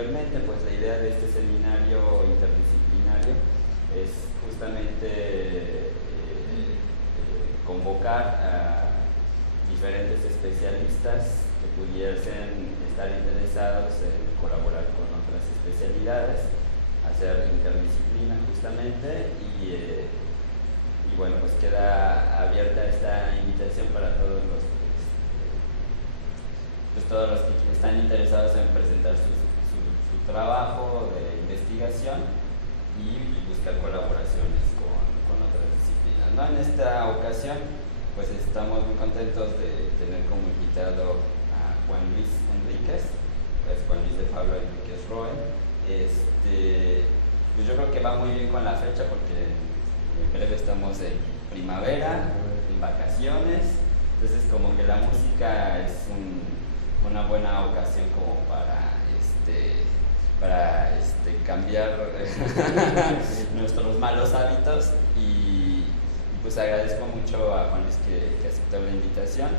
posteriormente, pues la idea de este seminario interdisciplinario es justamente convocar a diferentes especialistas que pudiesen estar interesados en colaborar con otras especialidades, hacer interdisciplina justamente y bueno, pues queda abierta esta invitación para todos los que están interesados en presentar su trabajo de investigación y buscar colaboraciones con otras disciplinas, ¿no? En esta ocasión pues estamos muy contentos de tener como invitado a Juan Luis Enríquez, pues Juan Luis de Pablo Enríquez Roe. Pues yo creo que va muy bien con la fecha porque en breve estamos en primavera, en vacaciones, entonces como que la música es una buena ocasión como para cambiar nuestros malos hábitos y pues agradezco mucho a Juan Luis que aceptó la invitación.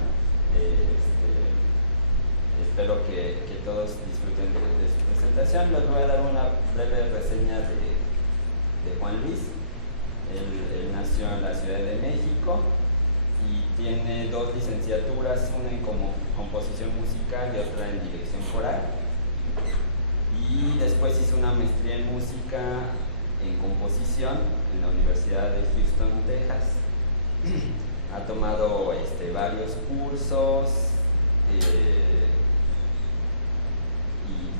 Espero que todos disfruten de su presentación. Les voy a dar una breve reseña de Juan Luis. Él nació en la Ciudad de México y tiene 2 licenciaturas, una en composición musical y otra en dirección coral. Y después hizo una maestría en música en composición en la Universidad de Houston, Texas. Ha tomado varios cursos y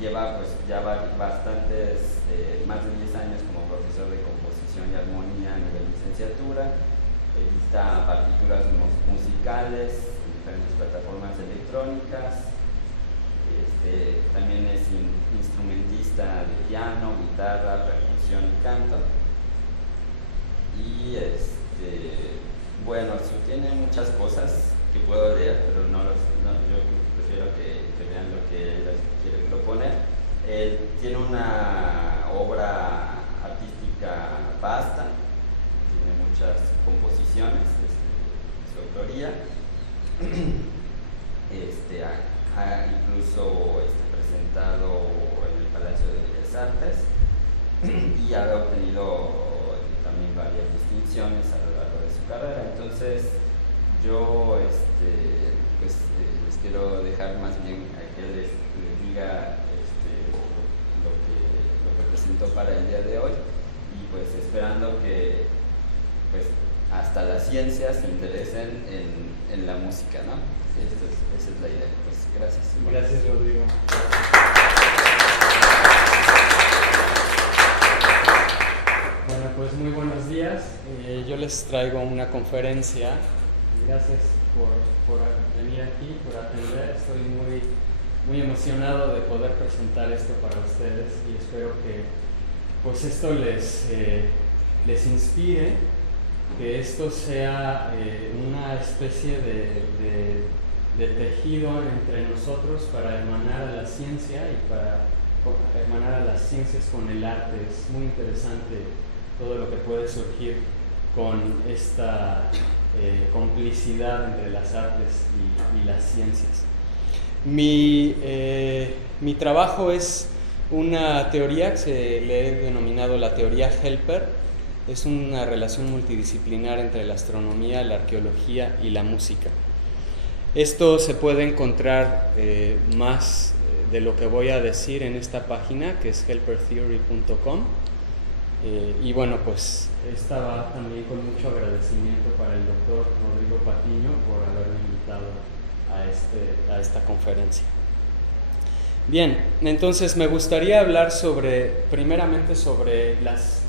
lleva pues ya bastantes, más de 10 años como profesor de composición y armonía a nivel licenciatura. Edita partituras musicales en diferentes plataformas electrónicas. También es instrumentista de piano, guitarra, percusión y canto. Y bueno, tiene muchas cosas que puedo leer, pero yo prefiero que vean lo que él quiere proponer. Él tiene una obra artística vasta, tiene muchas composiciones de su autoría. Ha incluso presentado en el Palacio de Bellas Artes y ha obtenido también varias distinciones a lo largo de su carrera. Entonces yo pues, les quiero dejar más bien a que les diga lo que presentó para el día de hoy y pues esperando que pues hasta la ciencia se interesen en la música, ¿no? Esa es la idea. Pues gracias. Gracias, Rodrigo. Bueno, pues muy buenos días. Yo les traigo una conferencia. Gracias por venir aquí, por atender. Estoy muy emocionado de poder presentar esto para ustedes y espero que pues esto les inspire, que esto sea una especie de tejido entre nosotros para hermanar a la ciencia y para hermanar a las ciencias con el arte. Es muy interesante todo lo que puede surgir con esta complicidad entre las artes y las ciencias. Mi trabajo es una teoría que le he denominado la teoría Helper. Es una relación multidisciplinar entre la astronomía, la arqueología y la música. Esto se puede encontrar más de lo que voy a decir en esta página, que es helpertheory.com. Y bueno, pues esta va también con mucho agradecimiento para el doctor Rodrigo Patiño por haberme invitado a esta conferencia. Bien, entonces me gustaría hablar primeramente sobre las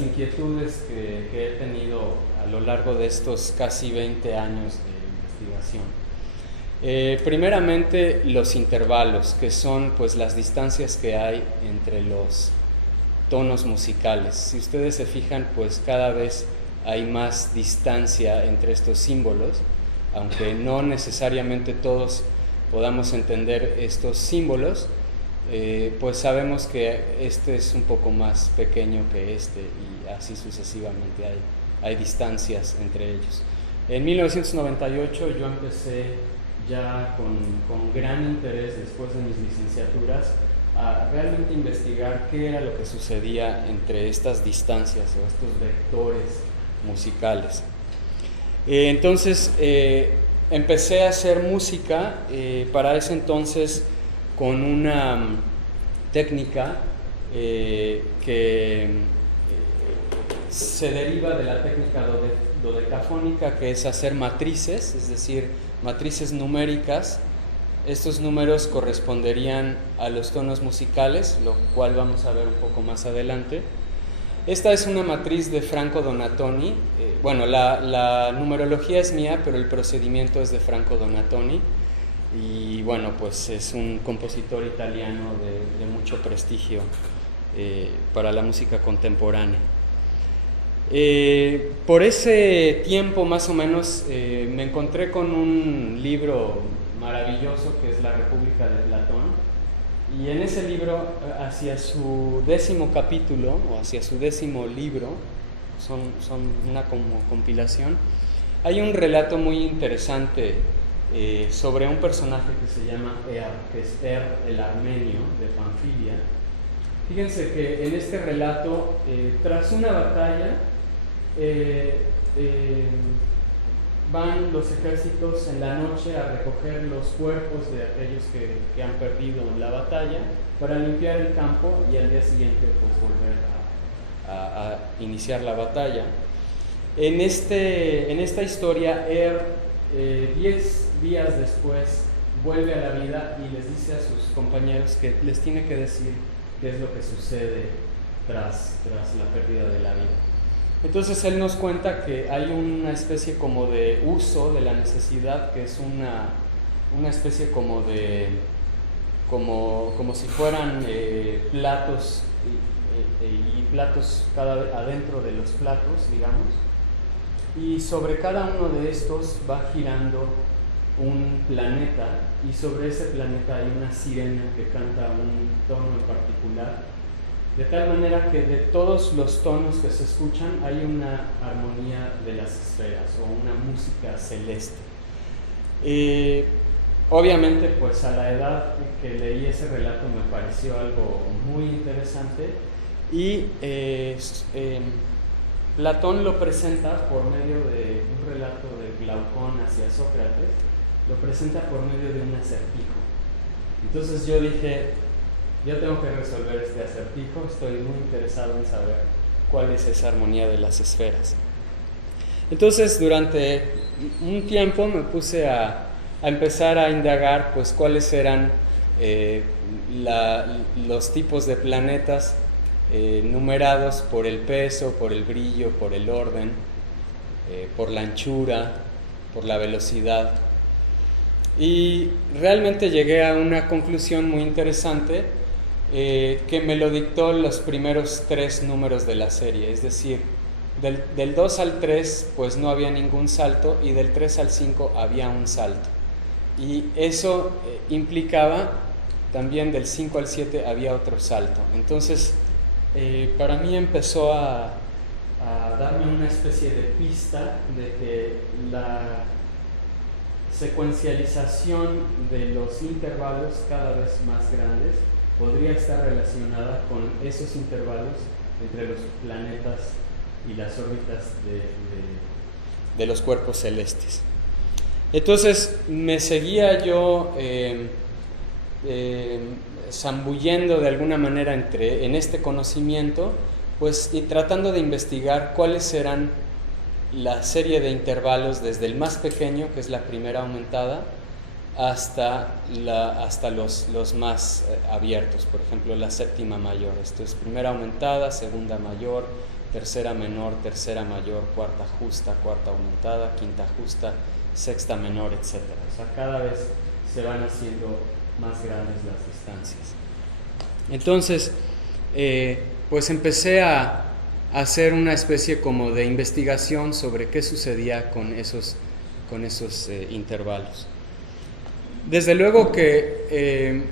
inquietudes que he tenido a lo largo de estos casi 20 años de investigación. Primeramente los intervalos, que son pues las distancias que hay entre los tonos musicales. Si ustedes se fijan, pues cada vez hay más distancia entre estos símbolos, aunque no necesariamente todos podamos entender estos símbolos, pues sabemos que este es un poco más pequeño que este y así sucesivamente hay distancias entre ellos. En 1998 yo empecé ya con gran interés después de mis licenciaturas, a realmente investigar qué era lo que sucedía entre estas distancias o estos vectores musicales. Entonces empecé a hacer música para ese entonces con una técnica que se deriva de la técnica dodecafónica, que es hacer matrices, es decir, matrices numéricas. Estos números corresponderían a los tonos musicales, lo cual vamos a ver un poco más adelante. Esta es una matriz de Franco Donatoni. Bueno, la numerología es mía, pero el procedimiento es de Franco Donatoni. Y bueno, pues es un compositor italiano de mucho prestigio para la música contemporánea. Por ese tiempo más o menos me encontré con un libro maravilloso que es La República de Platón, y en ese libro, hacia su 10º capítulo o hacia su 10º libro, son una como compilación, hay un relato muy interesante sobre un personaje que se llama que es el armenio de Panfilia. Fíjense que en este relato, tras una batalla, van los ejércitos en la noche a recoger los cuerpos de aquellos que han perdido en la batalla para limpiar el campo y al día siguiente pues volver a iniciar la batalla. En esta historia, 10 días después vuelve a la vida y les dice a sus compañeros que les tiene que decir qué es lo que sucede tras la pérdida de la vida. Entonces él nos cuenta que hay una especie como de uso de la necesidad, que es una especie como si fueran platos y platos adentro de los platos, digamos, y sobre cada uno de estos va girando un planeta, y sobre ese planeta hay una sirena que canta un tono en particular, de tal manera que de todos los tonos que se escuchan hay una armonía de las esferas o una música celeste. Obviamente, pues a la edad que leí ese relato me pareció algo muy interesante, y Platón lo presenta por medio de un relato de Glaucón hacia Sócrates, lo presenta por medio de un acertijo. Entonces yo dije, yo tengo que resolver este acertijo, estoy muy interesado en saber cuál es esa armonía de las esferas. Entonces durante un tiempo me puse a empezar a indagar pues cuáles eran los tipos de planetas numerados por el peso, por el brillo, por el orden, por la anchura, por la velocidad. Y realmente llegué a una conclusión muy interesante, que me lo dictó los primeros 3 números de la serie, es decir, del 2 al 3 pues no había ningún salto, y del 3 al 5 había un salto, y eso implicaba también del 5 al 7 había otro salto. Entonces para mí empezó a darme una especie de pista de que la secuencialización de los intervalos cada vez más grandes podría estar relacionada con esos intervalos entre los planetas y las órbitas de los cuerpos celestes. Entonces me seguía yo zambullendo de alguna manera en este conocimiento, pues, y tratando de investigar cuáles eran la serie de intervalos desde el más pequeño, que es la primera aumentada, hasta los más abiertos. Por ejemplo, la séptima mayor, esto es primera aumentada, segunda mayor, tercera menor, tercera mayor, cuarta justa, cuarta aumentada, quinta justa, sexta menor, etc. O sea, cada vez se van haciendo más grandes las distancias. Entonces, pues empecé a hacer una especie como de investigación sobre qué sucedía con esos intervalos. Desde luego que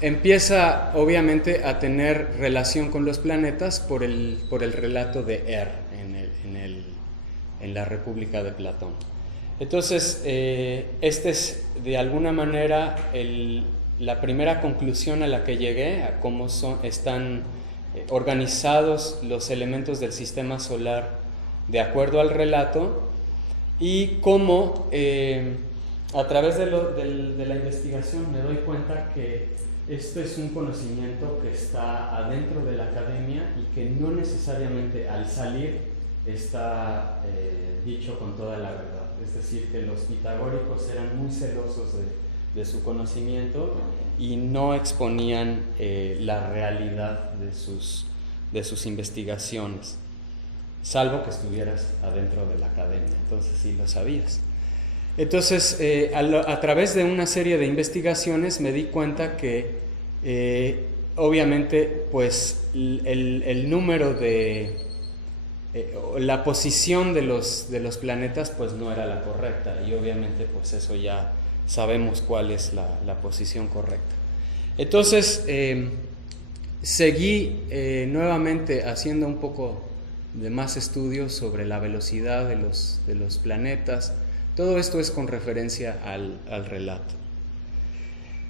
empieza obviamente a tener relación con los planetas por el relato de en la República de Platón. Entonces, este es de alguna manera la primera conclusión a la que llegué, a cómo están organizados los elementos del sistema solar de acuerdo al relato, y cómo a través de la investigación me doy cuenta que esto es un conocimiento que está adentro de la academia y que no necesariamente al salir está dicho con toda la verdad. Es decir, que los pitagóricos eran muy celosos de su conocimiento y no exponían la realidad de sus investigaciones, salvo que estuvieras adentro de la academia, entonces sí lo sabías. Entonces, a través de una serie de investigaciones me di cuenta que obviamente pues el número de la posición de los planetas pues no era la correcta, y obviamente pues eso ya sabemos cuál es la posición correcta. Entonces seguí nuevamente haciendo un poco de más estudios sobre la velocidad de los planetas. Todo esto es con referencia al relato.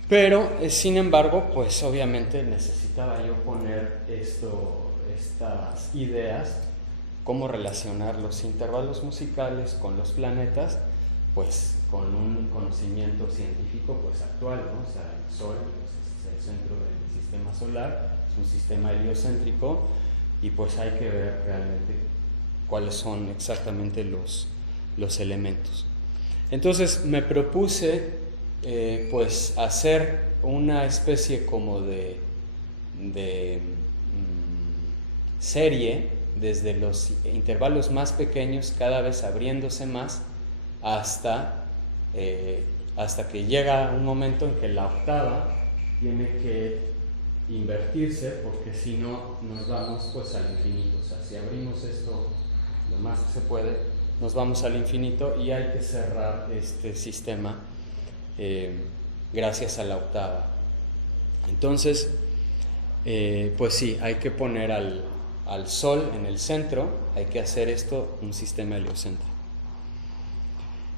Pero, sin embargo, pues obviamente necesitaba yo poner estas ideas, cómo relacionar los intervalos musicales con los planetas, pues con un conocimiento científico pues actual, ¿no? O sea, el Sol pues, es el centro del sistema solar, es un sistema heliocéntrico, y pues hay que ver realmente cuáles son exactamente los elementos. Entonces me propuse pues hacer una especie como de serie desde los intervalos más pequeños, cada vez abriéndose más, hasta que llega un momento en que la octava tiene que invertirse, porque si no nos vamos pues al infinito. O sea, si abrimos esto lo más que se puede, nos vamos al infinito, y hay que cerrar este sistema gracias a la octava. Entonces, pues sí, hay que poner al Sol en el centro, hay que hacer esto un sistema heliocéntrico.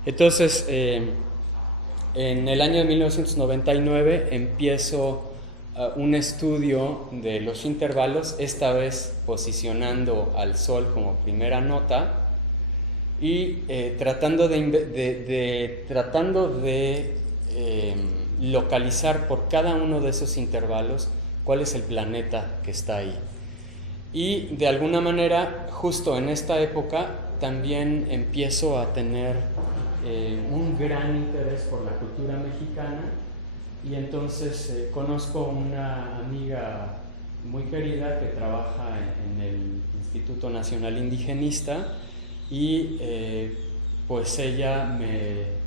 Entonces, en el año de 1999 empiezo un estudio de los intervalos, esta vez posicionando al Sol como primera nota, y tratando de localizar por cada uno de esos intervalos cuál es el planeta que está ahí. Y de alguna manera, justo en esta época, también empiezo a tener un gran interés por la cultura mexicana, y entonces conozco una amiga muy querida que trabaja en el Instituto Nacional Indigenista, y pues ella me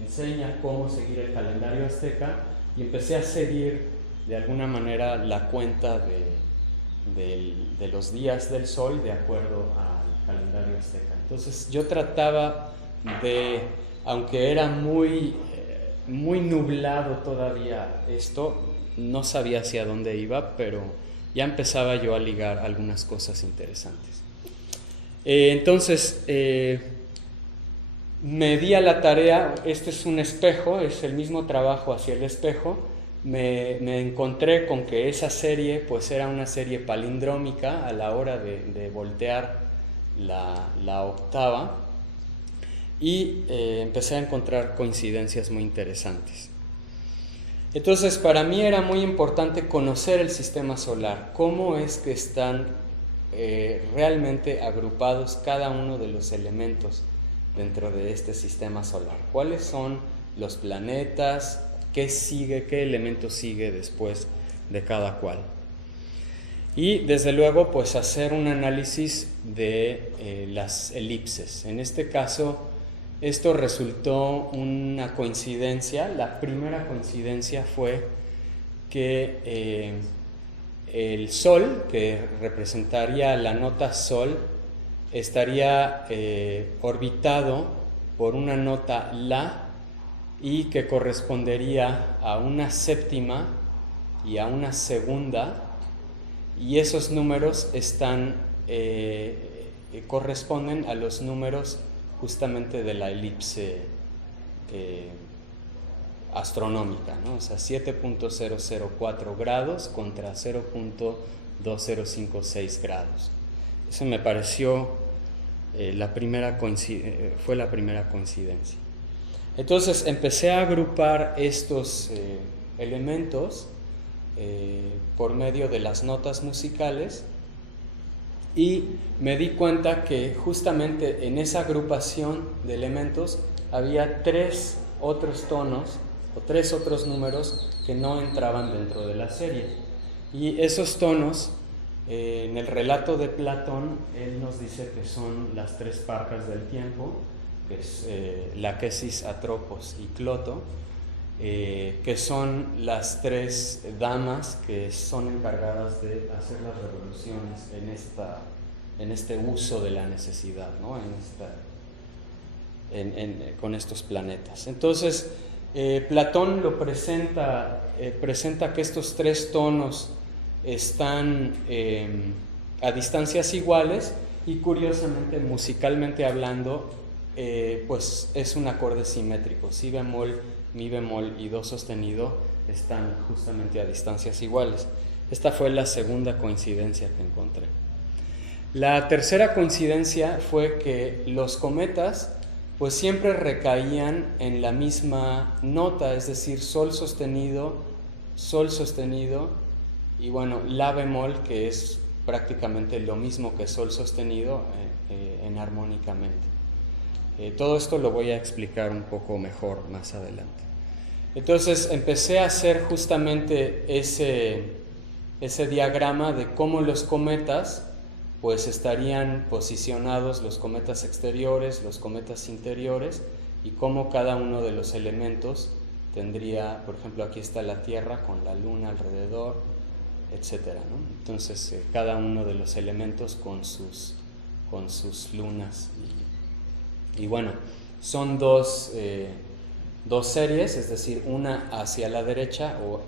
enseña cómo seguir el calendario azteca, y empecé a seguir de alguna manera la cuenta de los días del Sol de acuerdo al calendario azteca. Entonces yo trataba de, aunque era muy nublado todavía esto, no sabía hacia dónde iba, pero ya empezaba yo a ligar algunas cosas interesantes. Entonces me di a la tarea, este es un espejo, es el mismo trabajo hacia el espejo. Me encontré con que esa serie pues era una serie palindrómica a la hora de voltear la octava, y empecé a encontrar coincidencias muy interesantes. Entonces, para mí era muy importante conocer el sistema solar, cómo es que están realmente agrupados cada uno de los elementos dentro de este sistema solar, cuáles son los planetas, qué sigue, qué elemento sigue después de cada cual. Y desde luego pues hacer un análisis de las elipses. En este caso esto resultó una coincidencia. La primera coincidencia fue que el Sol, que representaría la nota Sol, estaría orbitado por una nota La, y que correspondería a una séptima y a una segunda, y esos números corresponden a los números justamente de la elipse astronómica, ¿no? O sea, 7.004 grados contra 0.2056 grados. Eso me pareció fue la primera coincidencia. Entonces empecé a agrupar estos elementos por medio de las notas musicales y me di cuenta que justamente en esa agrupación de elementos había 3 otros tonos o 3 otros números que no entraban dentro de la serie. Y esos tonos, en el relato de Platón, él nos dice que son las 3 parcas del tiempo, que es Laquesis, Atropos y Cloto, que son las 3 damas que son encargadas de hacer las revoluciones en este uso de la necesidad, ¿no? Con estos planetas. Entonces, Platón lo presenta que estos 3 tonos están a distancias iguales y curiosamente, musicalmente hablando, pues es un acorde simétrico. Si bemol, mi bemol y do sostenido están justamente a distancias iguales. Esta fue la segunda coincidencia que encontré. La tercera coincidencia fue que los cometas pues siempre recaían en la misma nota, es decir, sol sostenido y bueno, la bemol, que es prácticamente lo mismo que sol sostenido enarmónicamente. Todo esto lo voy a explicar un poco mejor más adelante. Entonces empecé a hacer justamente ese diagrama de cómo los cometas pues estarían posicionados, los cometas exteriores, los cometas interiores, y cómo cada uno de los elementos tendría, por ejemplo, aquí está la Tierra con la Luna alrededor, etcétera, ¿no? Entonces cada uno de los elementos con sus lunas y bueno, son dos series, es decir, una hacia la derecha o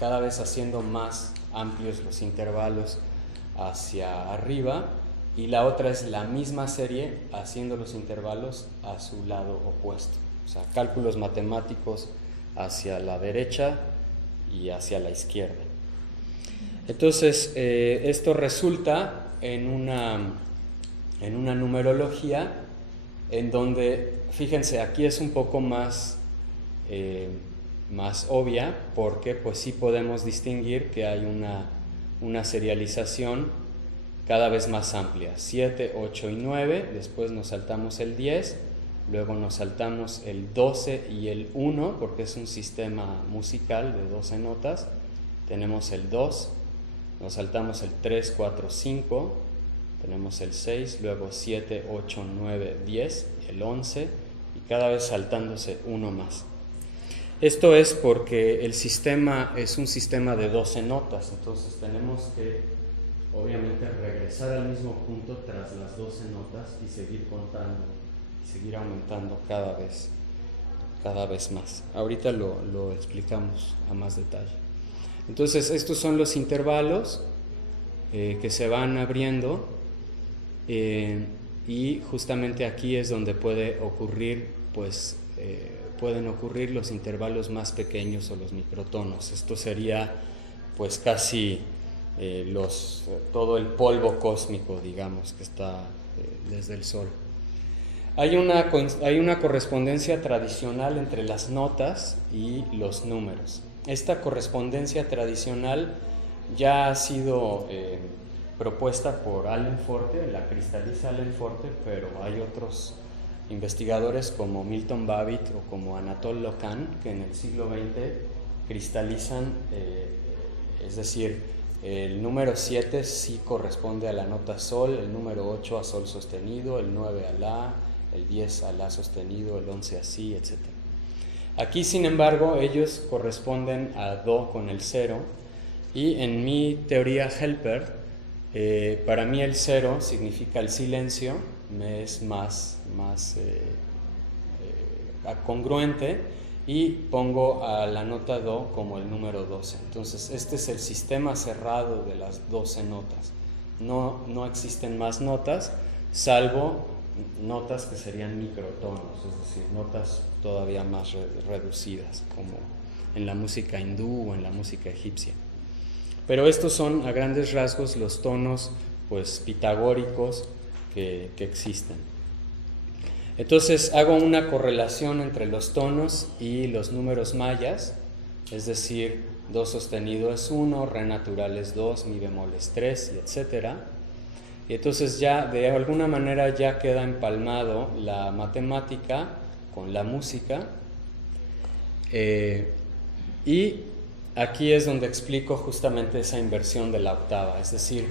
cada vez haciendo más amplios los intervalos hacia arriba, y la otra es la misma serie haciendo los intervalos a su lado opuesto, o sea, cálculos matemáticos hacia la derecha y hacia la izquierda. Entonces esto resulta en una numerología en donde, fíjense, aquí es un poco más obvia, porque pues sí podemos distinguir que hay una serialización cada vez más amplia, 7, 8 y 9, después nos saltamos el 10, luego nos saltamos el 12 y el 1, porque es un sistema musical de 12 notas, tenemos el 2, nos saltamos el 3, 4, 5, tenemos el 6, luego 7, 8, 9, 10, el 11 y cada vez saltándose uno más. Esto es porque el sistema es un sistema de 12 notas, entonces tenemos que obviamente regresar al mismo punto tras las 12 notas y seguir contando y seguir aumentando cada vez más. Ahorita lo explicamos a más detalle. Entonces estos son los intervalos que se van abriendo y justamente aquí es donde pueden ocurrir los intervalos más pequeños o los microtonos. Esto sería pues casi todo el polvo cósmico, digamos, que está desde el Sol. Hay una correspondencia tradicional entre las notas y los números. Esta correspondencia tradicional ya ha sido propuesta por Allen Forte, la cristaliza Allen Forte, pero hay otros investigadores como Milton Babbitt o como Anatole Locan que en el siglo XX cristalizan, es decir, el número 7 sí corresponde a la nota sol, el número 8 a sol sostenido, el 9 a la, el 10 a la sostenido, el 11 a si, etc. Aquí, sin embargo, ellos corresponden a do con el 0, y en mi teoría Helper, para mí el 0 significa el silencio, me es más congruente, y pongo a la nota do como el número 12. Entonces este es el sistema cerrado de las 12 notas. No existen más notas salvo notas que serían microtonos, es decir, notas todavía más reducidas, como en la música hindú o en la música egipcia. Pero estos son a grandes rasgos los tonos pues pitagóricos que existen. Entonces hago una correlación entre los tonos y los números mayas, es decir, do sostenido es 1, re natural es 2, mi bemol es 3, y etcétera. Y entonces ya de alguna manera ya queda empalmado la matemática con la música. Y aquí es donde explico justamente esa inversión de la octava, es decir,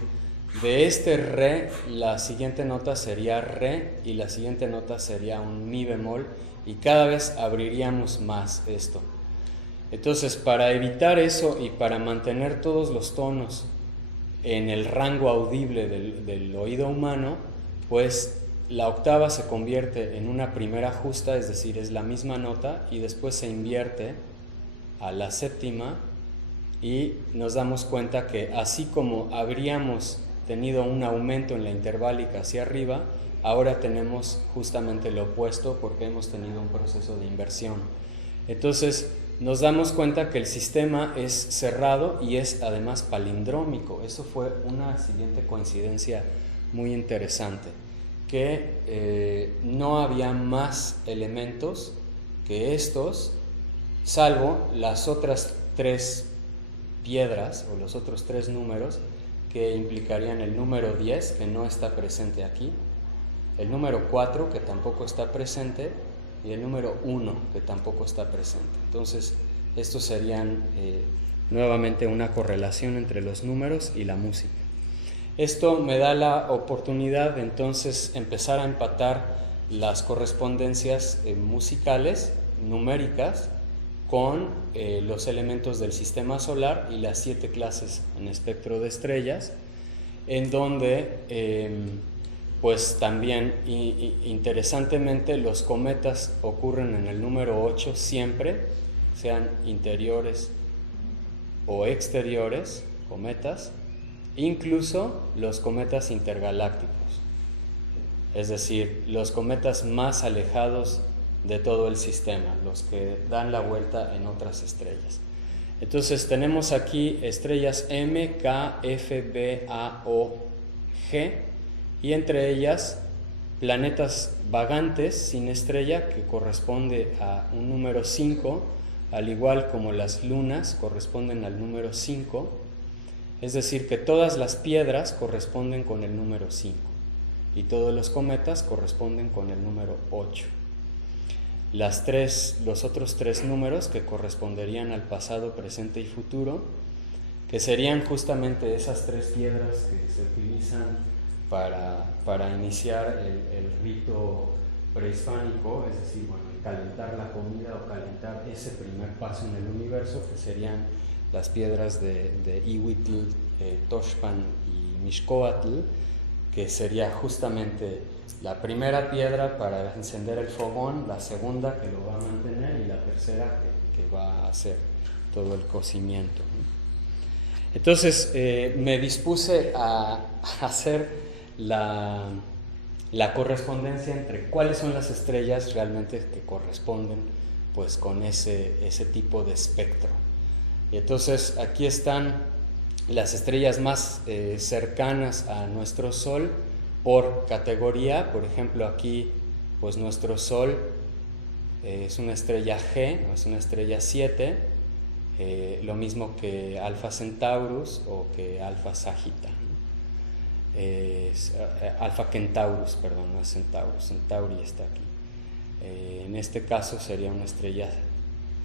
de este re, la siguiente nota sería re y la siguiente nota sería un mi bemol, y cada vez abriríamos más esto. Entonces, para evitar eso y para mantener todos los tonos en el rango audible del oído humano, pues la octava se convierte en una primera justa, es decir, es la misma nota, y después se invierte a la séptima, y nos damos cuenta que así como habríamos tenido un aumento en la interválica hacia arriba, ahora tenemos justamente lo opuesto porque hemos tenido un proceso de inversión. Entonces nos damos cuenta que el sistema es cerrado y es además palindrómico. Eso fue una siguiente coincidencia muy interesante, que no había más elementos que estos, salvo las otras 3 piedras o los otros 3 números que implicarían el número 10, que no está presente aquí, el número 4, que tampoco está presente, y el número 1, que tampoco está presente. Entonces, estos serían nuevamente una correlación entre los números y la música. Esto me da la oportunidad de entonces empezar a empatar las correspondencias musicales, numéricas, con los elementos del sistema solar y las 7 clases en espectro de estrellas, en donde pues también interesantemente los cometas ocurren en el número 8 siempre, sean interiores o exteriores, cometas, incluso los cometas intergalácticos, es decir, los cometas más alejados de todo el sistema, los que dan la vuelta en otras estrellas. Entonces tenemos aquí estrellas M, K, F, B, A, O, G, y entre ellas planetas vagantes sin estrella, que corresponde a un número 5, al igual como las lunas corresponden al número 5, es decir, que todas las piedras corresponden con el número 5 y todos los cometas corresponden con el número 8. Los otros 3 números que corresponderían al pasado, presente y futuro, que serían justamente esas 3 piedras que se utilizan para iniciar el rito prehispánico, es decir, bueno, calentar la comida o calentar ese primer paso en el universo, que serían las piedras de Ihuitl, Toxpan y Mixcoatl, que sería justamente la primera piedra para encender el fogón, la segunda que lo va a mantener y la tercera que va a hacer todo el cocimiento. Entonces me dispuse a hacer la correspondencia entre cuáles son las estrellas realmente que corresponden pues con ese tipo de espectro. Y entonces aquí están las estrellas más cercanas a nuestro Sol por categoría. Por ejemplo, aquí pues nuestro Sol es una estrella G, es una estrella 7, lo mismo que Alpha Centaurus o que Alpha Sagitta. Alpha Centaurus, perdón, no es Centaurus, Centauri está aquí. En este caso sería una estrella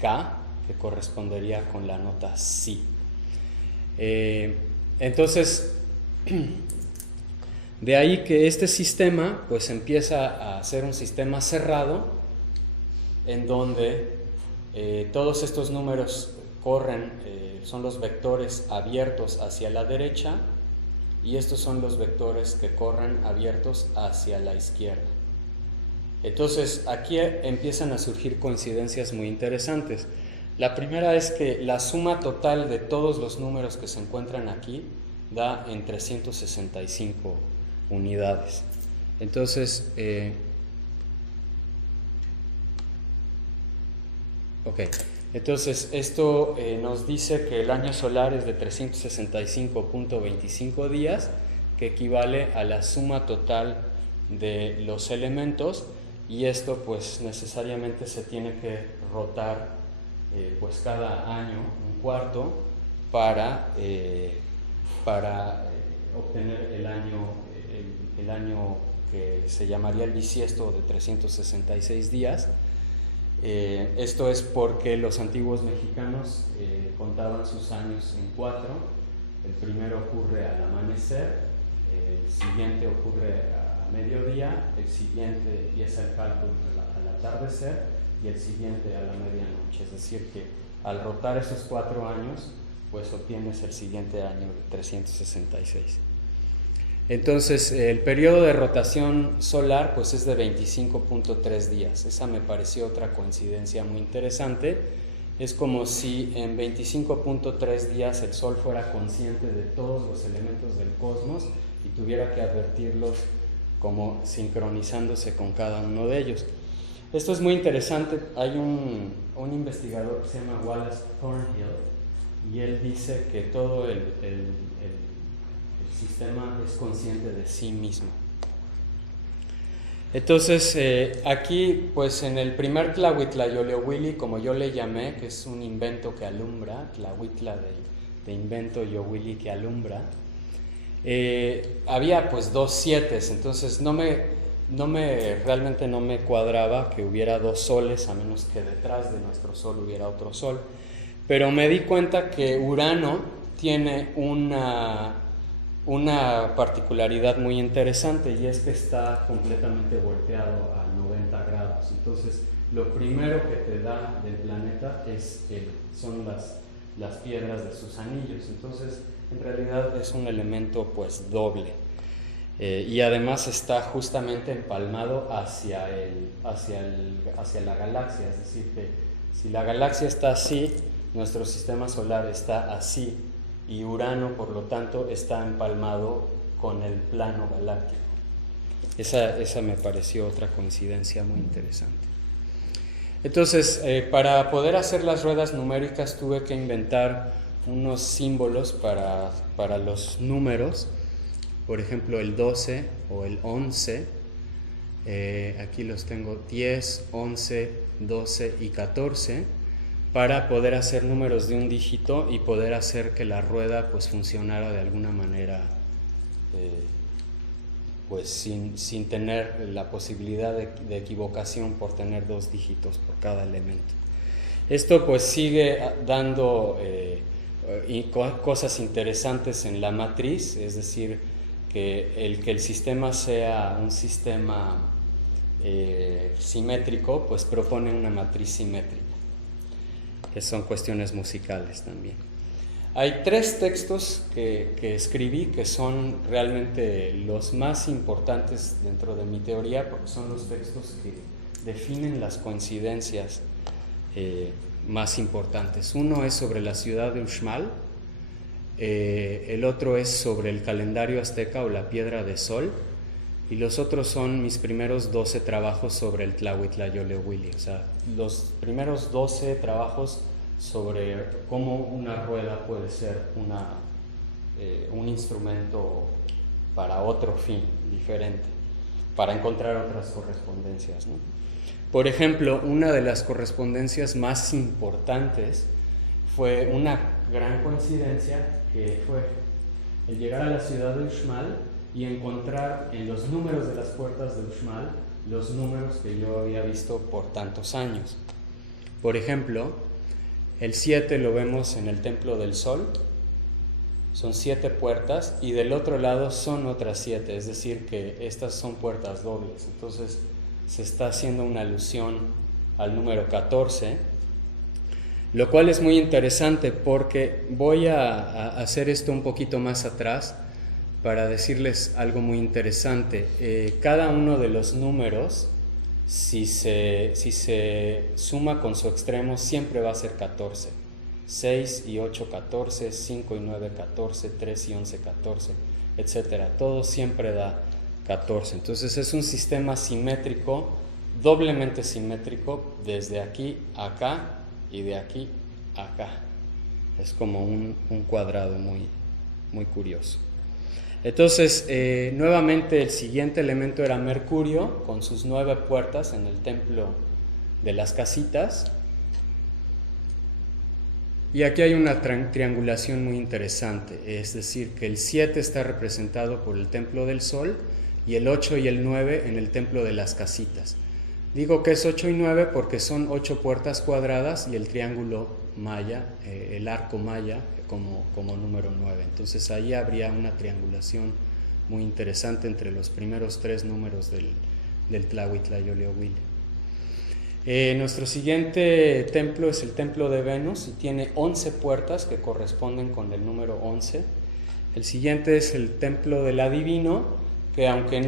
K, que correspondería con la nota Si. Entonces, de ahí que este sistema pues empieza a ser un sistema cerrado, en donde todos estos números corren, son los vectores abiertos hacia la derecha, y estos son los vectores que corren abiertos hacia la izquierda. Entonces aquí empiezan a surgir coincidencias muy interesantes. La primera es que la suma total de todos los números que se encuentran aquí da en 365 unidades. Entonces, esto nos dice que el año solar es de 365.25 días, que equivale a la suma total de los elementos, y esto pues necesariamente se tiene que rotar pues cada año un cuarto para obtener el año que se llamaría el bisiesto de 366 días. Esto es porque los antiguos mexicanos contaban sus años en 4. El primero ocurre al amanecer, el siguiente ocurre a mediodía, el siguiente empieza el cálculo al atardecer y el siguiente a la medianoche. Es decir, que al rotar esos 4 años, pues obtienes el siguiente año de 366. Entonces, el periodo de rotación solar pues es de 25.3 días. Esa me pareció otra coincidencia muy interesante. Es como si en 25.3 días el Sol fuera consciente de todos los elementos del cosmos y tuviera que advertirlos como sincronizándose con cada uno de ellos. Esto es muy interesante. Hay un investigador que se llama Wallace Thornhill, y él dice que todo el sistema es consciente de sí mismo. Entonces, aquí, pues en el primer Tlahuitla-Yolewili, como yo le llamé, que es un invento que alumbra, Tlahuitla de invento, Yowili que alumbra, había pues 2 7, entonces realmente no me cuadraba que hubiera 2 soles, a menos que detrás de nuestro sol hubiera otro sol. Pero me di cuenta que Urano tiene una particularidad muy interesante, y es que está completamente volteado a 90 grados. Entonces, lo primero que te da del planeta son las piedras de sus anillos. Entonces, en realidad es un elemento pues doble. Y además está justamente empalmado hacia la galaxia. Es decir, que si la galaxia está así, nuestro sistema solar está así, y Urano, por lo tanto, está empalmado con el plano galáctico. Esa me pareció otra coincidencia muy interesante. Entonces, para poder hacer las ruedas numéricas tuve que inventar unos símbolos para los números. Por ejemplo, el 12 o el 11. Aquí los tengo: 10, 11, 12 y 14. Para poder hacer números de un dígito y poder hacer que la rueda pues funcionara de alguna manera pues sin tener la posibilidad de equivocación por tener 2 dígitos por cada elemento. Esto pues sigue dando cosas interesantes en la matriz, es decir, que el sistema sea un sistema simétrico pues propone una matriz simétrica, que son cuestiones musicales también. Hay 3 textos que escribí que son realmente los más importantes dentro de mi teoría, porque son los textos que definen las coincidencias más importantes. Uno es sobre la ciudad de Uxmal, el otro es sobre el calendario azteca o la piedra de sol, y los otros son mis primeros 12 trabajos sobre el Tlahuitla-Yolewili. O sea, los primeros 12 trabajos sobre cómo una rueda puede ser un instrumento para otro fin diferente, para encontrar otras correspondencias, ¿no? Por ejemplo, una de las correspondencias más importantes fue una gran coincidencia, que fue el llegar a la ciudad de Uxmal y encontrar en los números de las puertas de Uxmal los números que yo había visto por tantos años. Por ejemplo, el 7 lo vemos en el Templo del Sol, son 7 puertas, y del otro lado son otras 7, es decir, que estas son puertas dobles. Entonces se está haciendo una alusión al número 14, lo cual es muy interesante porque voy a hacer esto un poquito más atrás para decirles algo muy interesante. Cada uno de los números, si se suma con su extremo, siempre va a ser 14. 6 y 8, 14, 5 y 9, 14, 3 y 11, 14, etc. Todo siempre da 14. Entonces es un sistema simétrico, doblemente simétrico, desde aquí a acá y de aquí a acá. Es como un cuadrado muy curioso. Entonces, nuevamente el siguiente elemento era Mercurio, con sus 9 puertas en el templo de las casitas. Y aquí hay una triangulación muy interesante, es decir, que el 7 está representado por el templo del Sol y el 8 y el 9 en el templo de las casitas. Digo que es 8 y 9 porque son 8 puertas cuadradas y el triángulo maya, el arco maya como número 9. Entonces ahí habría una triangulación muy interesante entre los primeros 3 números del Tlahuitlayoleohuile. Nuestro siguiente templo es el templo de Venus y tiene 11 puertas que corresponden con el número 11. El siguiente es el templo del adivino, que aunque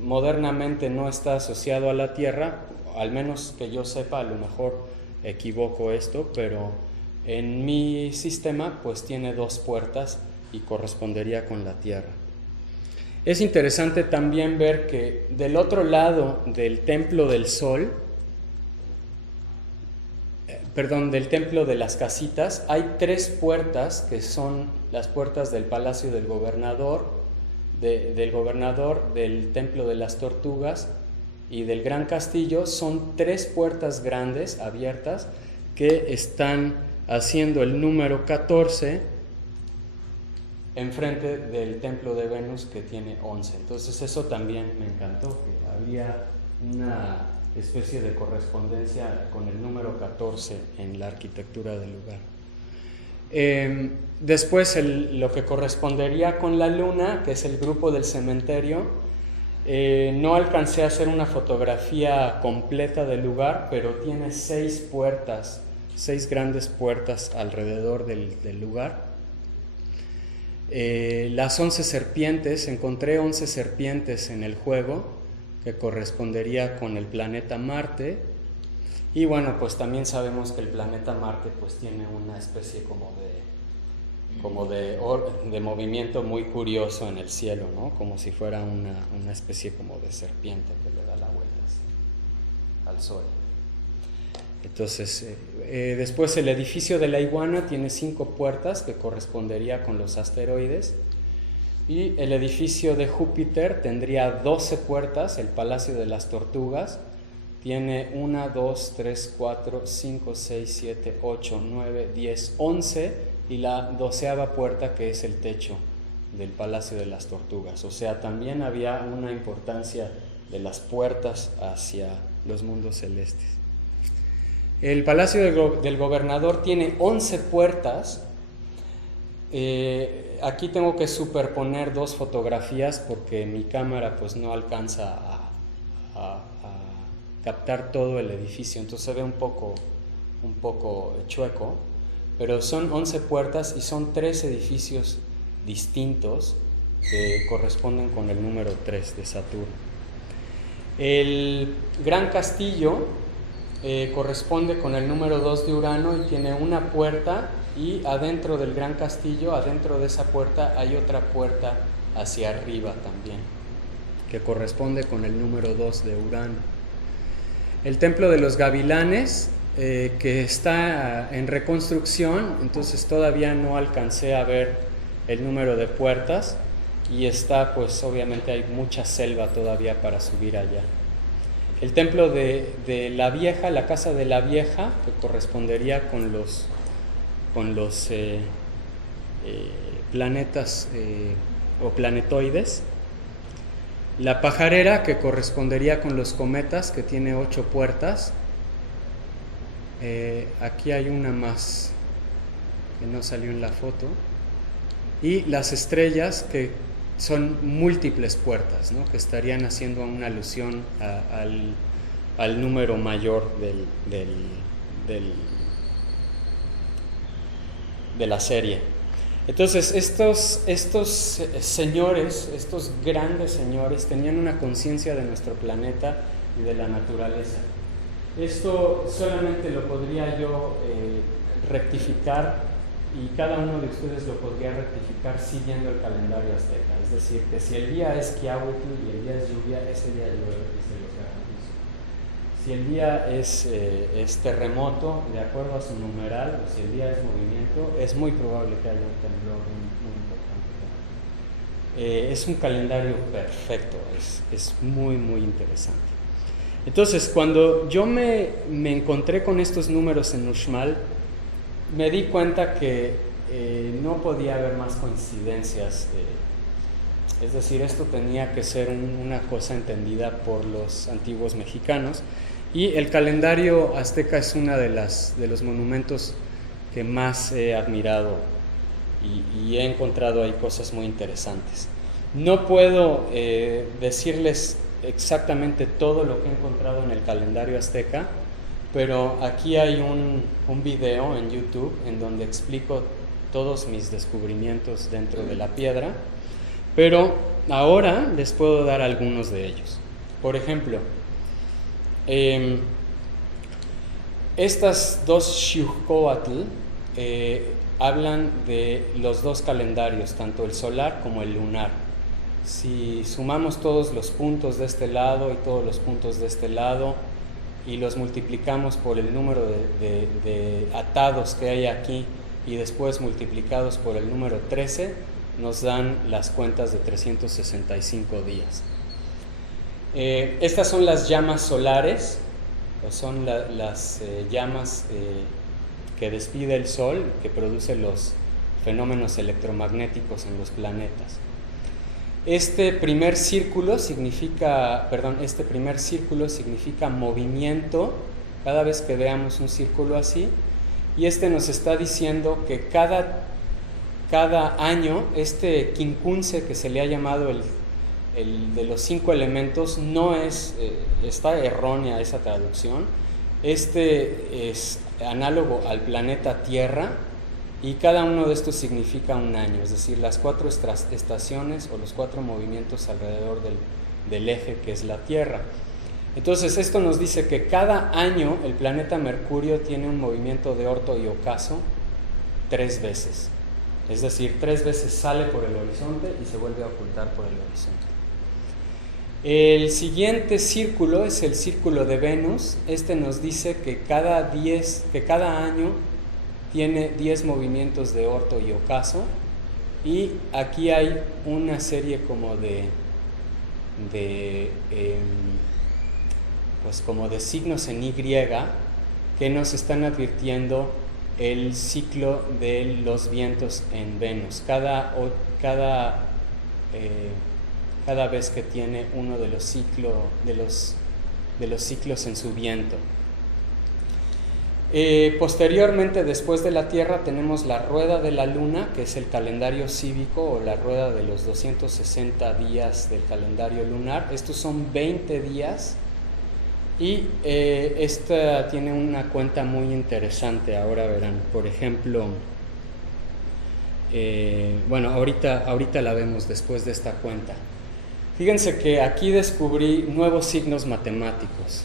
modernamente no está asociado a la Tierra, al menos que yo sepa, a lo mejor equivoco esto, pero en mi sistema pues tiene 2 puertas y correspondería con la Tierra. Es interesante también ver que del otro lado del templo del Sol, del templo de las casitas, hay 3 puertas que son las puertas del Palacio del Gobernador, del Templo de las Tortugas y del Gran Castillo. Son 3 puertas grandes, abiertas, que están haciendo el número 14 enfrente del templo de Venus, que tiene 11. Entonces eso también me encantó, que había una especie de correspondencia con el número 14 en la arquitectura del lugar. Después lo que correspondería con la luna, que es el grupo del cementerio, no alcancé a hacer una fotografía completa del lugar, pero tiene 6 puertas, 6 grandes puertas alrededor del lugar. Las 11 serpientes, encontré 11 serpientes en el juego, que correspondería con el planeta Marte. Y bueno, pues también sabemos que el planeta Marte pues tiene una especie de movimiento muy curioso en el cielo, ¿no? Como si fuera una especie como de serpiente que le da la vuelta al Sol. Entonces, después el edificio de la iguana tiene 5 puertas que correspondería con los asteroides, y el edificio de Júpiter tendría 12 puertas. El Palacio de las Tortugas tiene 1, 2, 3, 4, 5, 6, 7, 8, 9, 10, 11 y la 12ª puerta, que es el techo del Palacio de las Tortugas. O sea, también había una importancia de las puertas hacia los mundos celestes. El Palacio del Gobernador tiene 11 puertas. Aquí tengo que superponer 2 fotografías porque mi cámara pues no alcanza a captar todo el edificio, entonces se ve un poco chueco, pero son 11 puertas y son 3 edificios distintos que corresponden con el número 3 de Saturno. El Gran Castillo corresponde con el número 2 de Urano y tiene una puerta, y adentro del Gran Castillo, adentro de esa puerta, hay otra puerta hacia arriba también, que corresponde con el número 2 de Urano. El Templo de los Gavilanes, que está en reconstrucción, entonces todavía no alcancé a ver el número de puertas, y está, pues obviamente hay mucha selva todavía para subir allá. El templo de la Vieja, la casa de la Vieja, que correspondería con los planetas o planetoides. La Pajarera, que correspondería con los cometas, que tiene 8 puertas. Aquí hay una más que no salió en la foto. Y las estrellas, que son múltiples puertas, ¿no? Que estarían haciendo una alusión al número mayor de la serie. Entonces estos señores, estos grandes señores, tenían una conciencia de nuestro planeta y de la naturaleza. Esto solamente lo podría yo rectificar y cada uno de ustedes lo podría rectificar siguiendo el calendario azteca. Es decir, que si el día es Quiahuitl y el día es lluvia, ese día llueve y se los garantizo. Si el día es terremoto, de acuerdo a su numeral, o si el día es movimiento, es muy probable que haya un temblor muy importante. Es un calendario perfecto, es muy, muy interesante. Entonces, cuando yo me encontré con estos números en Uxmal, me di cuenta que no podía haber más coincidencias. Es decir, esto tenía que ser una cosa entendida por los antiguos mexicanos. Y el calendario azteca es uno de los monumentos que más he admirado y he encontrado ahí cosas muy interesantes. No puedo decirles exactamente todo lo que he encontrado en el calendario azteca, pero aquí hay un video en YouTube en donde explico todos mis descubrimientos dentro de la piedra, pero ahora les puedo dar algunos de ellos. Por ejemplo, estas dos Xiuhcoatl hablan de los dos calendarios, tanto el solar como el lunar. Si sumamos todos los puntos de este lado y todos los puntos de este lado y los multiplicamos por el número de atados que hay aquí y después multiplicados por el número 13, nos dan las cuentas de 365 días. Estas son las llamas solares, o son las llamas que despide el Sol, que produce los fenómenos electromagnéticos en los planetas. Este primer círculo significa movimiento, cada vez que veamos un círculo así, y este nos está diciendo que cada año este quincunce, que se le ha llamado el de los 5 elementos, no está errónea esa traducción. Este es análogo al planeta Tierra y cada uno de estos significa un año, es decir, las 4 estaciones o los 4 movimientos alrededor del eje que es la Tierra. Entonces esto nos dice que cada año el planeta Mercurio tiene un movimiento de orto y ocaso 3 veces. Es decir, 3 veces sale por el horizonte y se vuelve a ocultar por el horizonte. El siguiente círculo es el círculo de Venus. Este nos dice que cada año tiene 10 movimientos de orto y ocaso. Y aquí hay una serie como de signos en Y que nos están advirtiendo el ciclo de los vientos en Venus. Cada vez que tiene uno de los ciclos en su viento. Posteriormente, después de la Tierra, tenemos la rueda de la Luna, que es el calendario cívico o la rueda de los 260 días del calendario lunar. Estos son 20 días y esta tiene una cuenta muy interesante. Ahora verán, por ejemplo, ahorita la vemos después de esta cuenta. Fíjense que aquí descubrí nuevos signos matemáticos.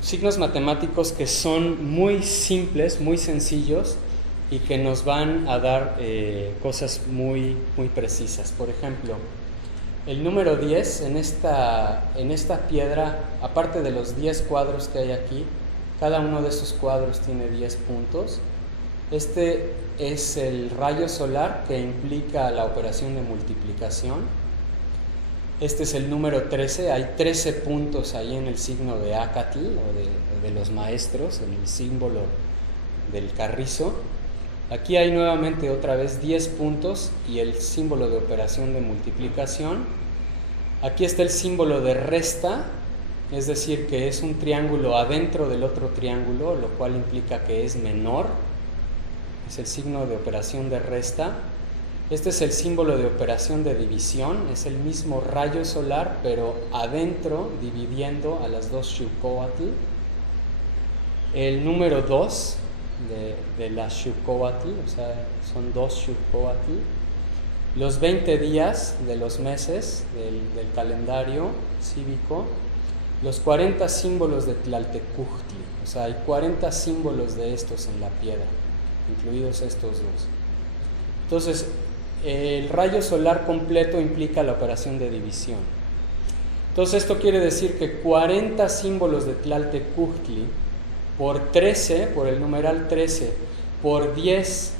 Signos matemáticos que son muy simples, muy sencillos y que nos van a dar cosas muy, muy precisas. Por ejemplo, el número 10 en esta piedra, aparte de los 10 cuadros que hay aquí, cada uno de esos cuadros tiene 10 puntos. Este es el rayo solar que implica la operación de multiplicación. Este es el número 13, hay 13 puntos ahí en el signo de Acatl, o de los maestros, en el símbolo del carrizo. Aquí hay nuevamente otra vez 10 puntos y el símbolo de operación de multiplicación. Aquí está el símbolo de resta, es decir, que es un triángulo adentro del otro triángulo, lo cual implica que es menor. Es el signo de operación de resta. Este es el símbolo de operación de división, es el mismo rayo solar, pero adentro, dividiendo a las dos Xiuhcoatl. El número 2 de la Xiuhcoatl, o sea, son 2 Xiuhcoatl. Los 20 días de los meses del calendario cívico. Los 40 símbolos de Tlaltecuhtli, o sea, hay 40 símbolos de estos en la piedra. incluidos estos dos. Entonces, el rayo solar completo implica la operación de división. Entonces, esto quiere decir que 40 símbolos de Tlaltecuhtli por 13, por el numeral 13, por 10,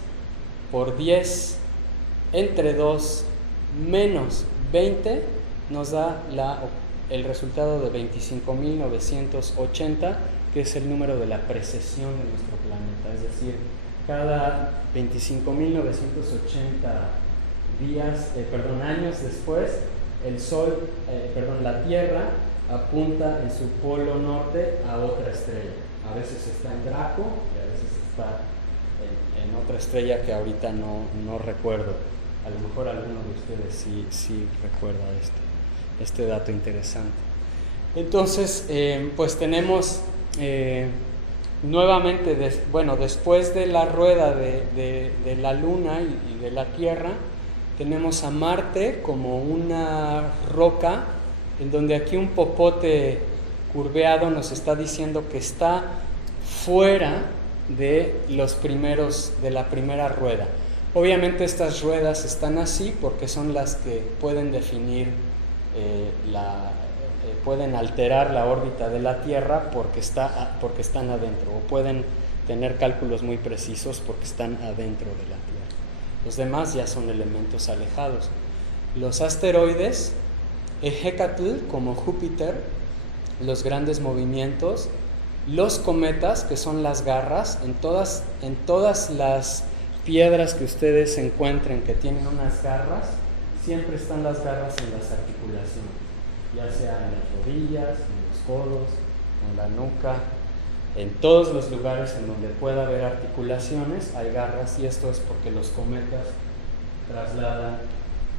entre 2, menos 20, nos da el resultado de 25.980, que es el número de la precesión de nuestro planeta. Es decir, cada 25.980 años después, el Sol, la Tierra apunta en su polo norte a otra estrella. A veces está en Draco y a veces está en otra estrella que ahorita no recuerdo. A lo mejor alguno de ustedes sí recuerda este dato interesante. Entonces, pues tenemos nuevamente, después de la rueda de la Luna y de la Tierra, tenemos a Marte como una roca, en donde aquí un popote curveado nos está diciendo que está fuera de la primera rueda. Obviamente estas ruedas están así porque son las que pueden definir pueden alterar la órbita de la Tierra porque están adentro, o pueden tener cálculos muy precisos porque están adentro de la Tierra. Los demás ya son elementos alejados. Los asteroides, Ejecatl como Júpiter, los grandes movimientos, los cometas, que son las garras, en todas las piedras que ustedes encuentren que tienen unas garras, siempre están las garras en las articulaciones, ya sea en las rodillas, en los codos, en la nuca, en todos los lugares en donde pueda haber articulaciones hay garras, y esto es porque los cometas trasladan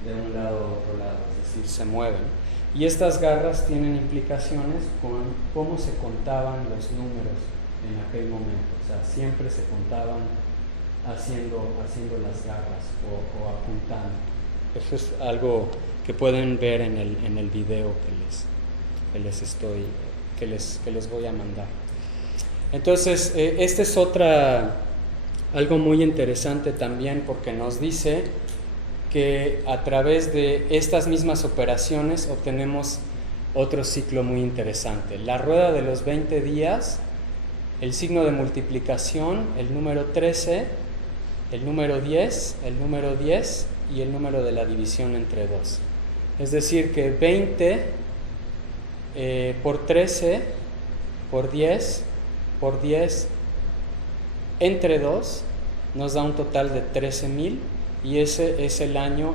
de un lado a otro lado, es decir, se mueven. Y estas garras tienen implicaciones con cómo se contaban los números en aquel momento. O sea, siempre se contaban haciendo las garras o apuntando. Eso es algo que pueden ver en el video que les voy a mandar. Entonces, este es algo muy interesante también, porque nos dice que a través de estas mismas operaciones obtenemos otro ciclo muy interesante. La rueda de los 20 días, el signo de multiplicación, el número 13, el número 10, el número 10 y el número de la división entre 2. Es decir, que 20 por 13 por 10 por 10 entre 2 nos da un total de 13.000, y ese es el año,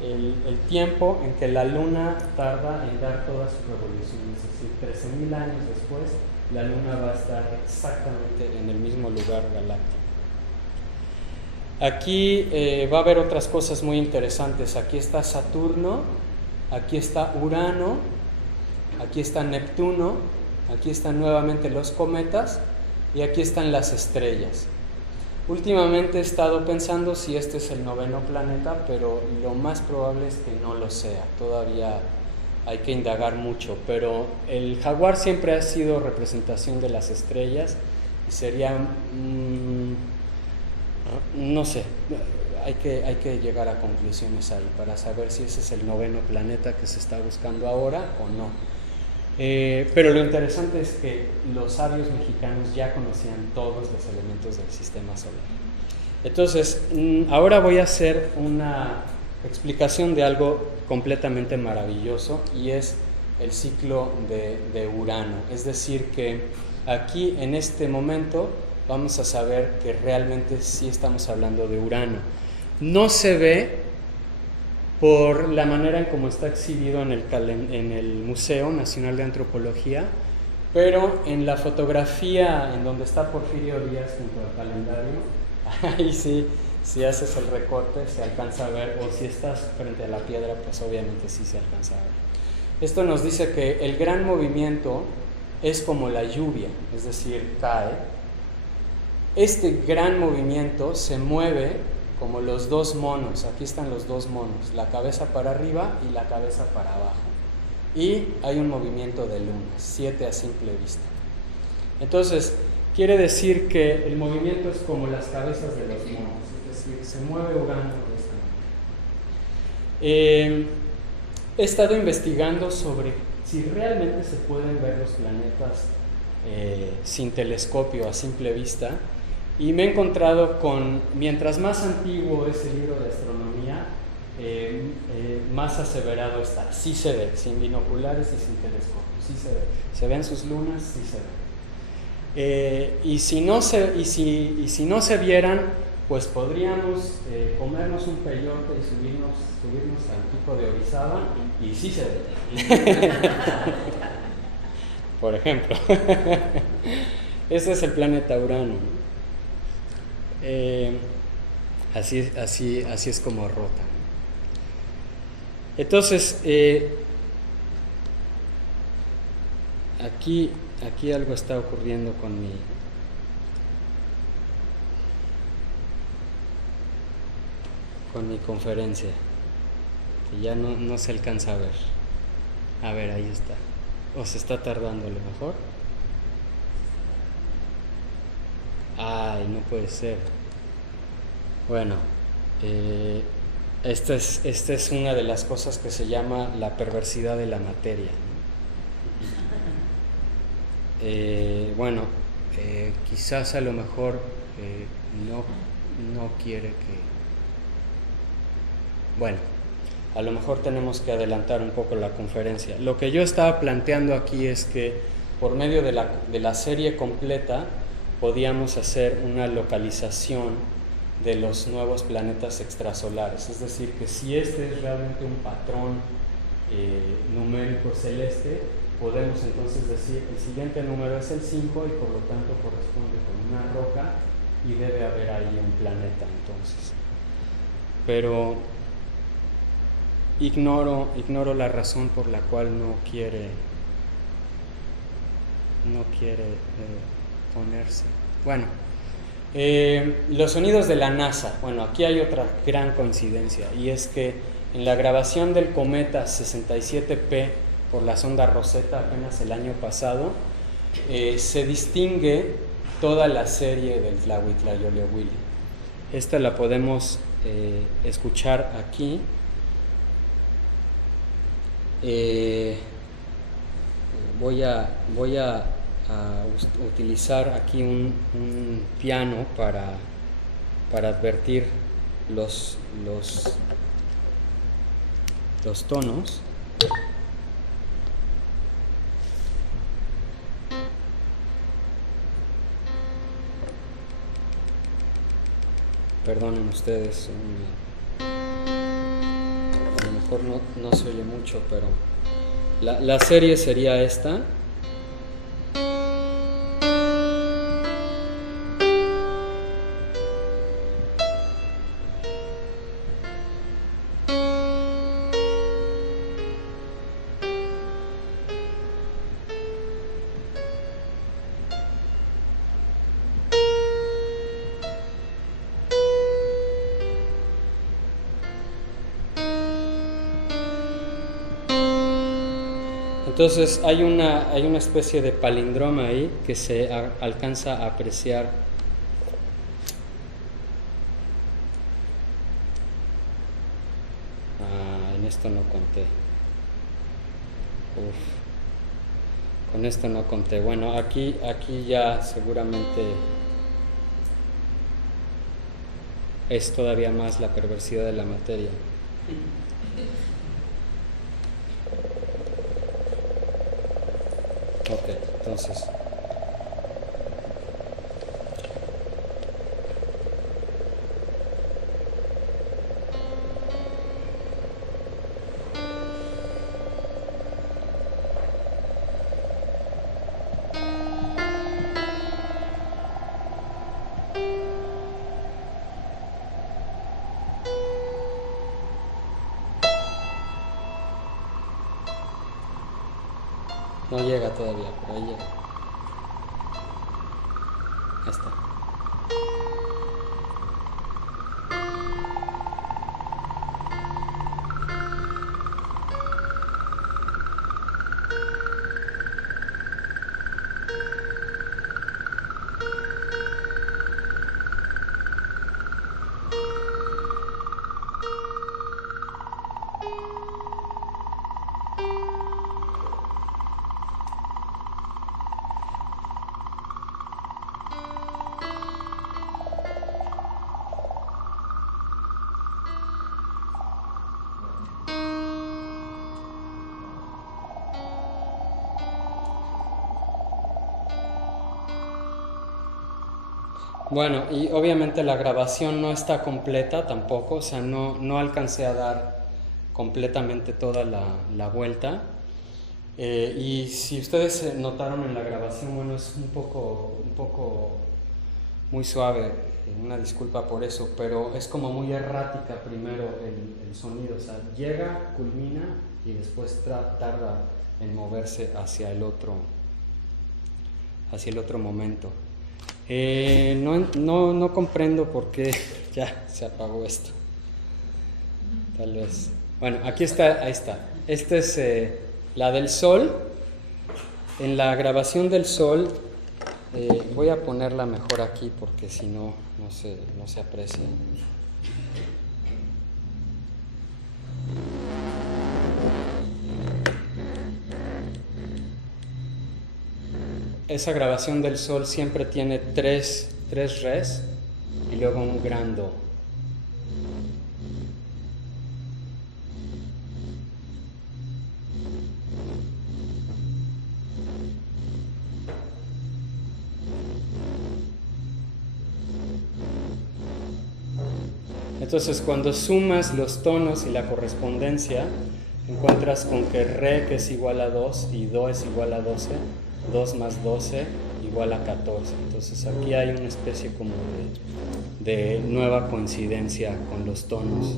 el tiempo en que la Luna tarda en dar toda su revolución. Es decir, 13.000 años después, la Luna va a estar exactamente en el mismo lugar galáctico. Aquí va a haber otras cosas muy interesantes. Aquí está Saturno, aquí está Urano, aquí está Neptuno, aquí están nuevamente los cometas y aquí están las estrellas. Últimamente he estado pensando si este es el 9º planeta, pero lo más probable es que no lo sea. Todavía hay que indagar mucho, pero el jaguar siempre ha sido representación de las estrellas y sería, no sé, hay que llegar a conclusiones ahí para saber si ese es el 9º planeta que se está buscando ahora o no. Pero lo interesante es que los sabios mexicanos ya conocían todos los elementos del sistema solar. Entonces, ahora voy a hacer una explicación de algo completamente maravilloso, y es el ciclo de Urano. Es decir, que aquí en este momento vamos a saber que realmente sí estamos hablando de Urano. No se ve por la manera en cómo está exhibido en el Museo Nacional de Antropología, pero en la fotografía en donde está Porfirio Díaz junto al calendario, ahí sí, si haces el recorte se alcanza a ver, o si estás frente a la piedra, pues obviamente sí se alcanza a ver. Esto nos dice que el gran movimiento es como la lluvia, es decir, cae. Este gran movimiento se mueve como los dos monos. Aquí están los dos monos, la cabeza para arriba y la cabeza para abajo, y hay un movimiento de lunas, 7 a simple vista. Entonces, quiere decir que el movimiento es como las cabezas de los monos, es decir, se mueve Urano de esta manera. He estado investigando sobre si realmente se pueden ver los planetas sin telescopio a simple vista, y me he encontrado con, mientras más antiguo es el libro de astronomía, más aseverado está. Sí se ve, sin binoculares y sin telescopio, sí se ve. Se ven sus lunas, sí se ve. Y si no se vieran, pues podríamos comernos un peyote y subirnos al pico de Orizaba, y sí se ve. Por ejemplo. Ese es el planeta Urano. Así es como rota. Entonces, aquí algo está ocurriendo con mi conferencia, que ya no se alcanza a ver. A ver, ahí está. ¿O se está tardando a lo mejor? Ay, no puede ser. Bueno, esta es una de las cosas que se llama la perversidad de la materia. Bueno, quizás a lo mejor no quiere que... Bueno, a lo mejor tenemos que adelantar un poco la conferencia. Lo que yo estaba planteando aquí es que por medio de la serie completa podíamos hacer una localización de los nuevos planetas extrasolares. Es decir, que si este es realmente un patrón numérico celeste, podemos entonces decir el siguiente número es el 5 y por lo tanto corresponde con una roca y debe haber ahí un planeta entonces. Pero ignoro la razón por la cual no quiere ponerse. Bueno, los sonidos de la NASA. Bueno, aquí hay otra gran coincidencia, y es que en la grabación del cometa 67P por la sonda Rosetta apenas el año pasado, se distingue toda la serie del Tlahuitlayolehuili. Esta la podemos escuchar aquí. Voy a utilizar aquí un piano para advertir los tonos. Perdonen ustedes, a lo mejor no se oye mucho, pero la serie sería esta. Entonces hay una especie de palindroma ahí que se alcanza a apreciar. En esto no conté. Con esto no conté. Bueno, aquí ya seguramente es todavía más la perversidad de la materia. Ok, entonces no llega todavía, pero ahí llega. Ahí está. Bueno, y obviamente la grabación no está completa tampoco, o sea, no alcancé a dar completamente toda la vuelta. Y si ustedes notaron en la grabación, bueno, es un poco muy suave, una disculpa por eso, pero es como muy errática primero el sonido, o sea, llega, culmina y después tarda en moverse hacia el otro momento. No comprendo por qué ya se apagó esto. Tal vez. Bueno, aquí está, ahí está. Esta es la del sol. En la grabación del sol, voy a ponerla mejor aquí porque si no, no se aprecia. Esa grabación del sol siempre tiene tres res y luego un gran do. Entonces, cuando sumas los tonos y la correspondencia, encuentras con que re, que es igual a 2, y do es igual a 12, 2 más 12 igual a 14. Entonces aquí hay una especie como de nueva coincidencia con los tonos.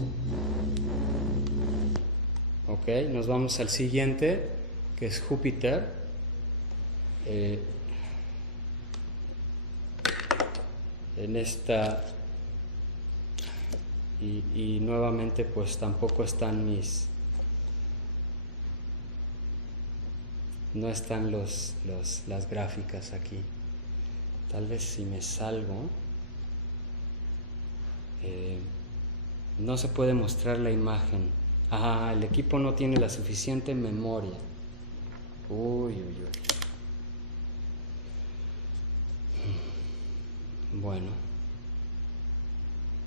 Ok, nos vamos al siguiente, que es Júpiter. En esta... Y nuevamente pues tampoco están no están las gráficas aquí. Tal vez si me salgo, no se puede mostrar la imagen. El equipo no tiene la suficiente memoria. Uy. Bueno,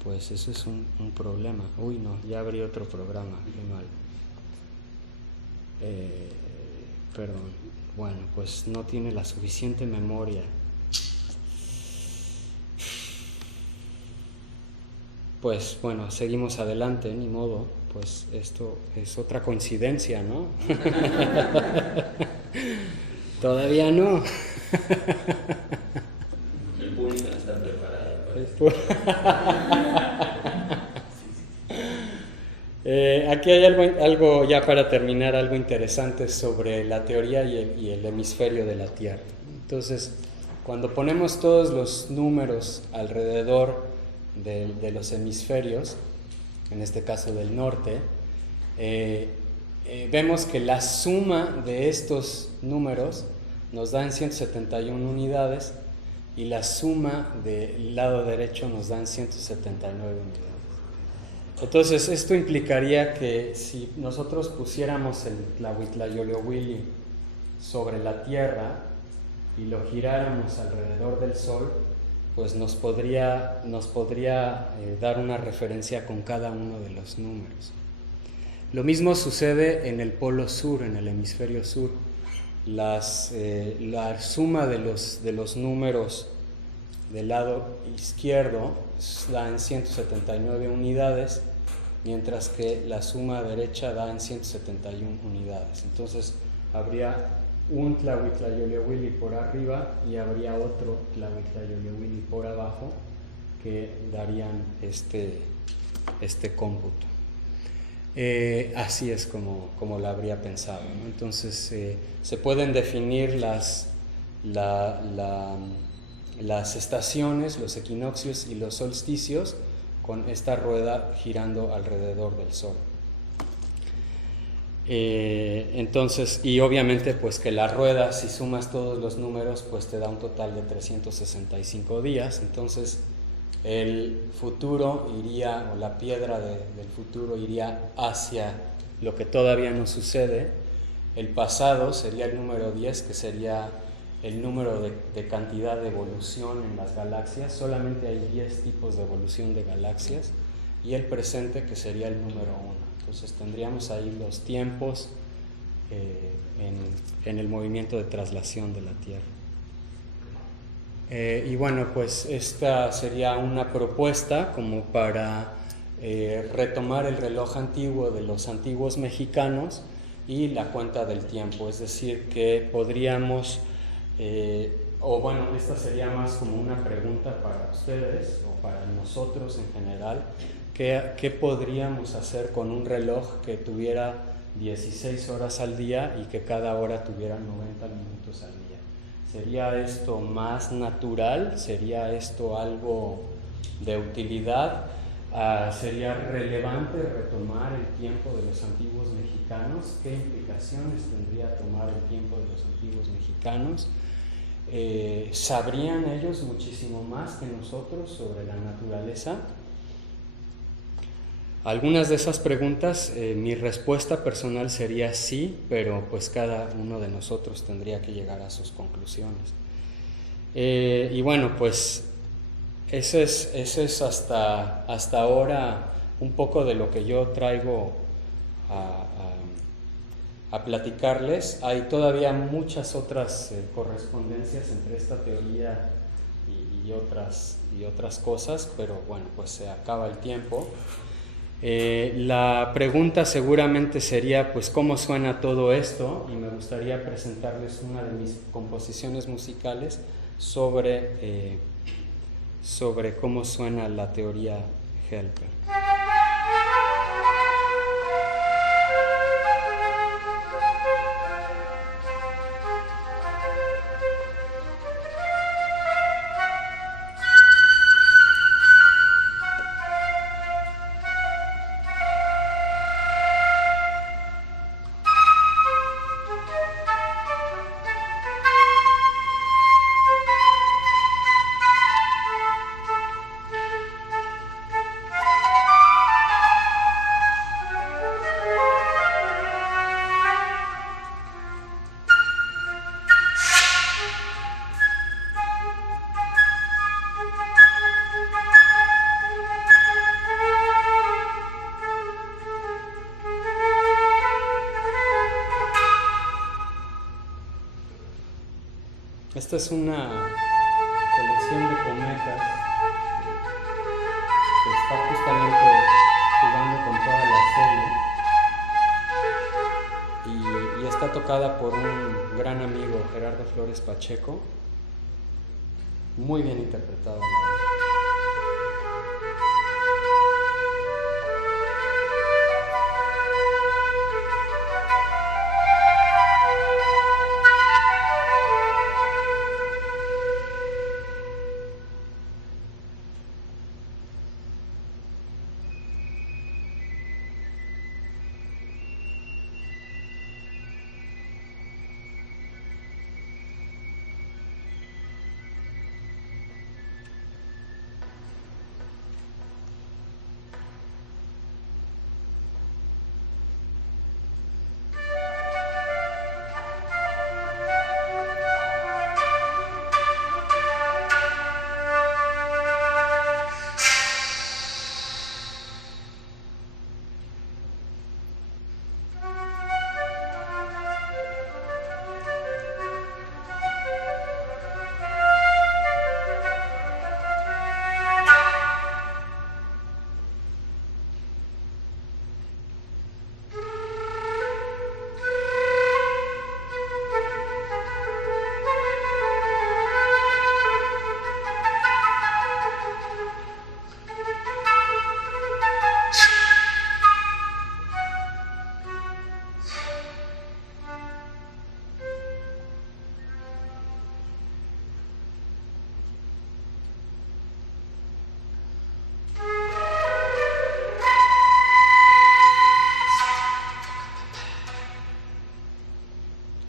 pues eso es un problema. Uy, no, ya abrí otro programa, qué mal. Perdón. Bueno, pues no tiene la suficiente memoria. Pues bueno, seguimos adelante, ni modo. Pues esto es otra coincidencia, ¿no? Todavía no. El público no está preparado. Aquí hay algo ya para terminar, algo interesante sobre la teoría y el hemisferio de la Tierra. Entonces, cuando ponemos todos los números alrededor de los hemisferios, en este caso del norte, vemos que la suma de estos números nos da en 171 unidades y la suma del lado derecho nos da en 179 unidades. Entonces, esto implicaría que si nosotros pusiéramos el Tlahuitlayoliohuili sobre la Tierra y lo giráramos alrededor del Sol, pues nos podría dar una referencia con cada uno de los números. Lo mismo sucede en el polo sur, en el hemisferio sur. La suma de los números del lado izquierdo da en 179 unidades, mientras que la suma derecha da en 171 unidades. Entonces habría un Tlahuitlayoliohuili por arriba y habría otro Tlahuitlayoliohuili por abajo que darían este cómputo. Así es como lo habría pensado, ¿no? Entonces se pueden definir las estaciones, los equinoccios y los solsticios con esta rueda girando alrededor del Sol. Entonces, y obviamente pues que la rueda, si sumas todos los números, pues te da un total de 365 días. Entonces el futuro iría, o la piedra del futuro iría hacia lo que todavía no sucede. El pasado sería el número 10, que sería el número de cantidad de evolución en las galaxias. Solamente hay 10 tipos de evolución de galaxias. Y el presente, que sería el número 1. Entonces tendríamos ahí los tiempos en el movimiento de traslación de la Tierra. Y bueno, pues esta sería una propuesta como para retomar el reloj antiguo de los antiguos mexicanos y la cuenta del tiempo, es decir, que podríamos, o bueno, esta sería más como una pregunta para ustedes o para nosotros en general, ¿qué podríamos hacer con un reloj que tuviera 16 horas al día y que cada hora tuviera 90 minutos al día? ¿Sería esto más natural? ¿Sería esto algo de utilidad? ¿Sería relevante retomar el tiempo de los antiguos mexicanos? ¿Qué implicaciones tendría tomar el tiempo de los antiguos mexicanos? ¿Sabrían ellos muchísimo más que nosotros sobre la naturaleza? Algunas de esas preguntas, mi respuesta personal sería sí, pero pues cada uno de nosotros tendría que llegar a sus conclusiones. Y bueno, pues eso es hasta ahora un poco de lo que yo traigo a platicarles. Hay todavía muchas otras correspondencias entre esta teoría y otras cosas, pero bueno, pues se acaba el tiempo. La pregunta seguramente sería, pues, ¿cómo suena todo esto? Y me gustaría presentarles una de mis composiciones musicales sobre cómo suena la teoría Helper. Esta es una colección de cometas que está justamente jugando con toda la serie y está tocada por un gran amigo, Gerardo Flores Pacheco, muy bien interpretada la verdad.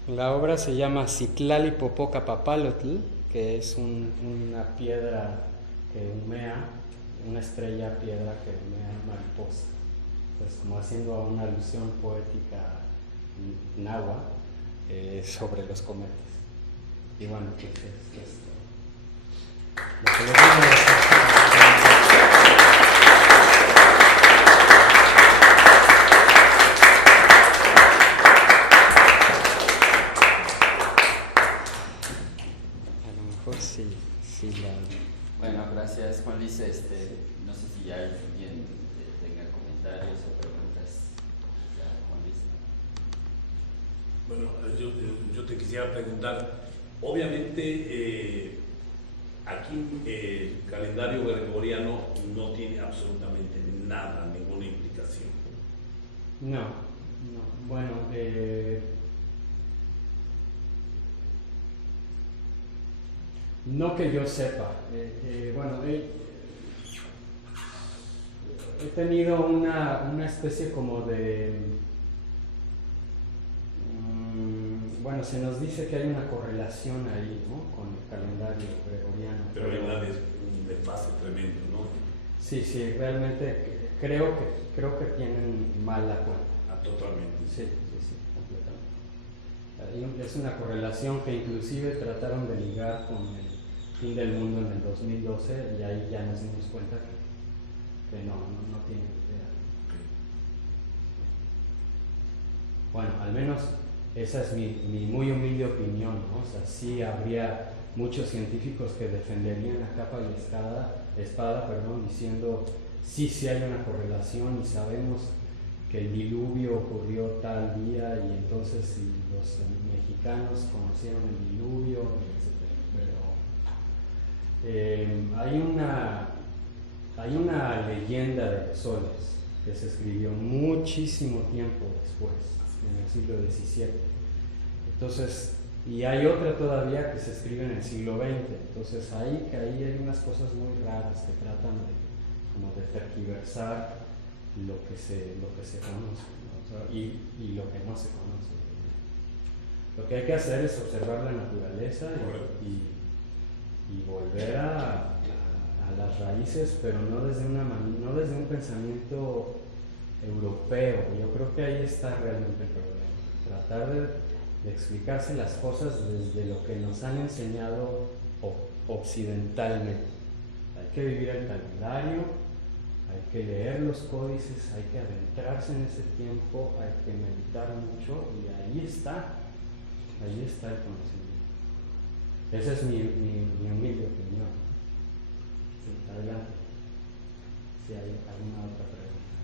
La obra se llama Citlali-Popocapapalotl, que es una piedra que humea, una estrella piedra que humea mariposa. Entonces, como haciendo una alusión poética náhuatl sobre los cometas. Y bueno, pues es esto. Lo que les digo sí, alguien tenga comentarios o preguntas. Ya, Juan Luis. Bueno, yo te quisiera preguntar, obviamente aquí el calendario gregoriano no tiene absolutamente nada, ninguna implicación. No, bueno, no que yo sepa. Bueno, he tenido una especie como de... bueno, se nos dice que hay una correlación ahí, ¿no?, con el calendario gregoriano. Pero verdad es un desfase tremendo, ¿no? Sí, realmente creo que tienen mal la cuenta. Ah, totalmente. Sí, completamente. Es una correlación que inclusive trataron de ligar con el fin del mundo en el 2012 y ahí ya nos dimos cuenta que no tienen idea. Bueno, al menos esa es mi muy humilde opinión, ¿no? O sea, sí habría muchos científicos que defenderían a capa y espada, diciendo sí hay una correlación y sabemos que el diluvio ocurrió tal día y entonces si los mexicanos conocieron el diluvio, etc. Pero hay una leyenda de los soles que se escribió muchísimo tiempo después, en el siglo XVII. Entonces, y hay otra todavía que se escribe en el siglo XX. Entonces ahí hay unas cosas muy raras que tratan como de tergiversar lo que se conoce, ¿no? O sea, y lo que no se conoce. Lo que hay que hacer es observar la naturaleza y volver a las raíces, pero no desde un pensamiento europeo. Yo creo que ahí está realmente el problema. Tratar de explicarse las cosas desde lo que nos han enseñado occidentalmente. Hay que vivir el calendario, hay que leer los códices, hay que adentrarse en ese tiempo, hay que meditar mucho y ahí está el conocimiento. Esa es mi humilde opinión. Adelante. Si hay alguna otra pregunta.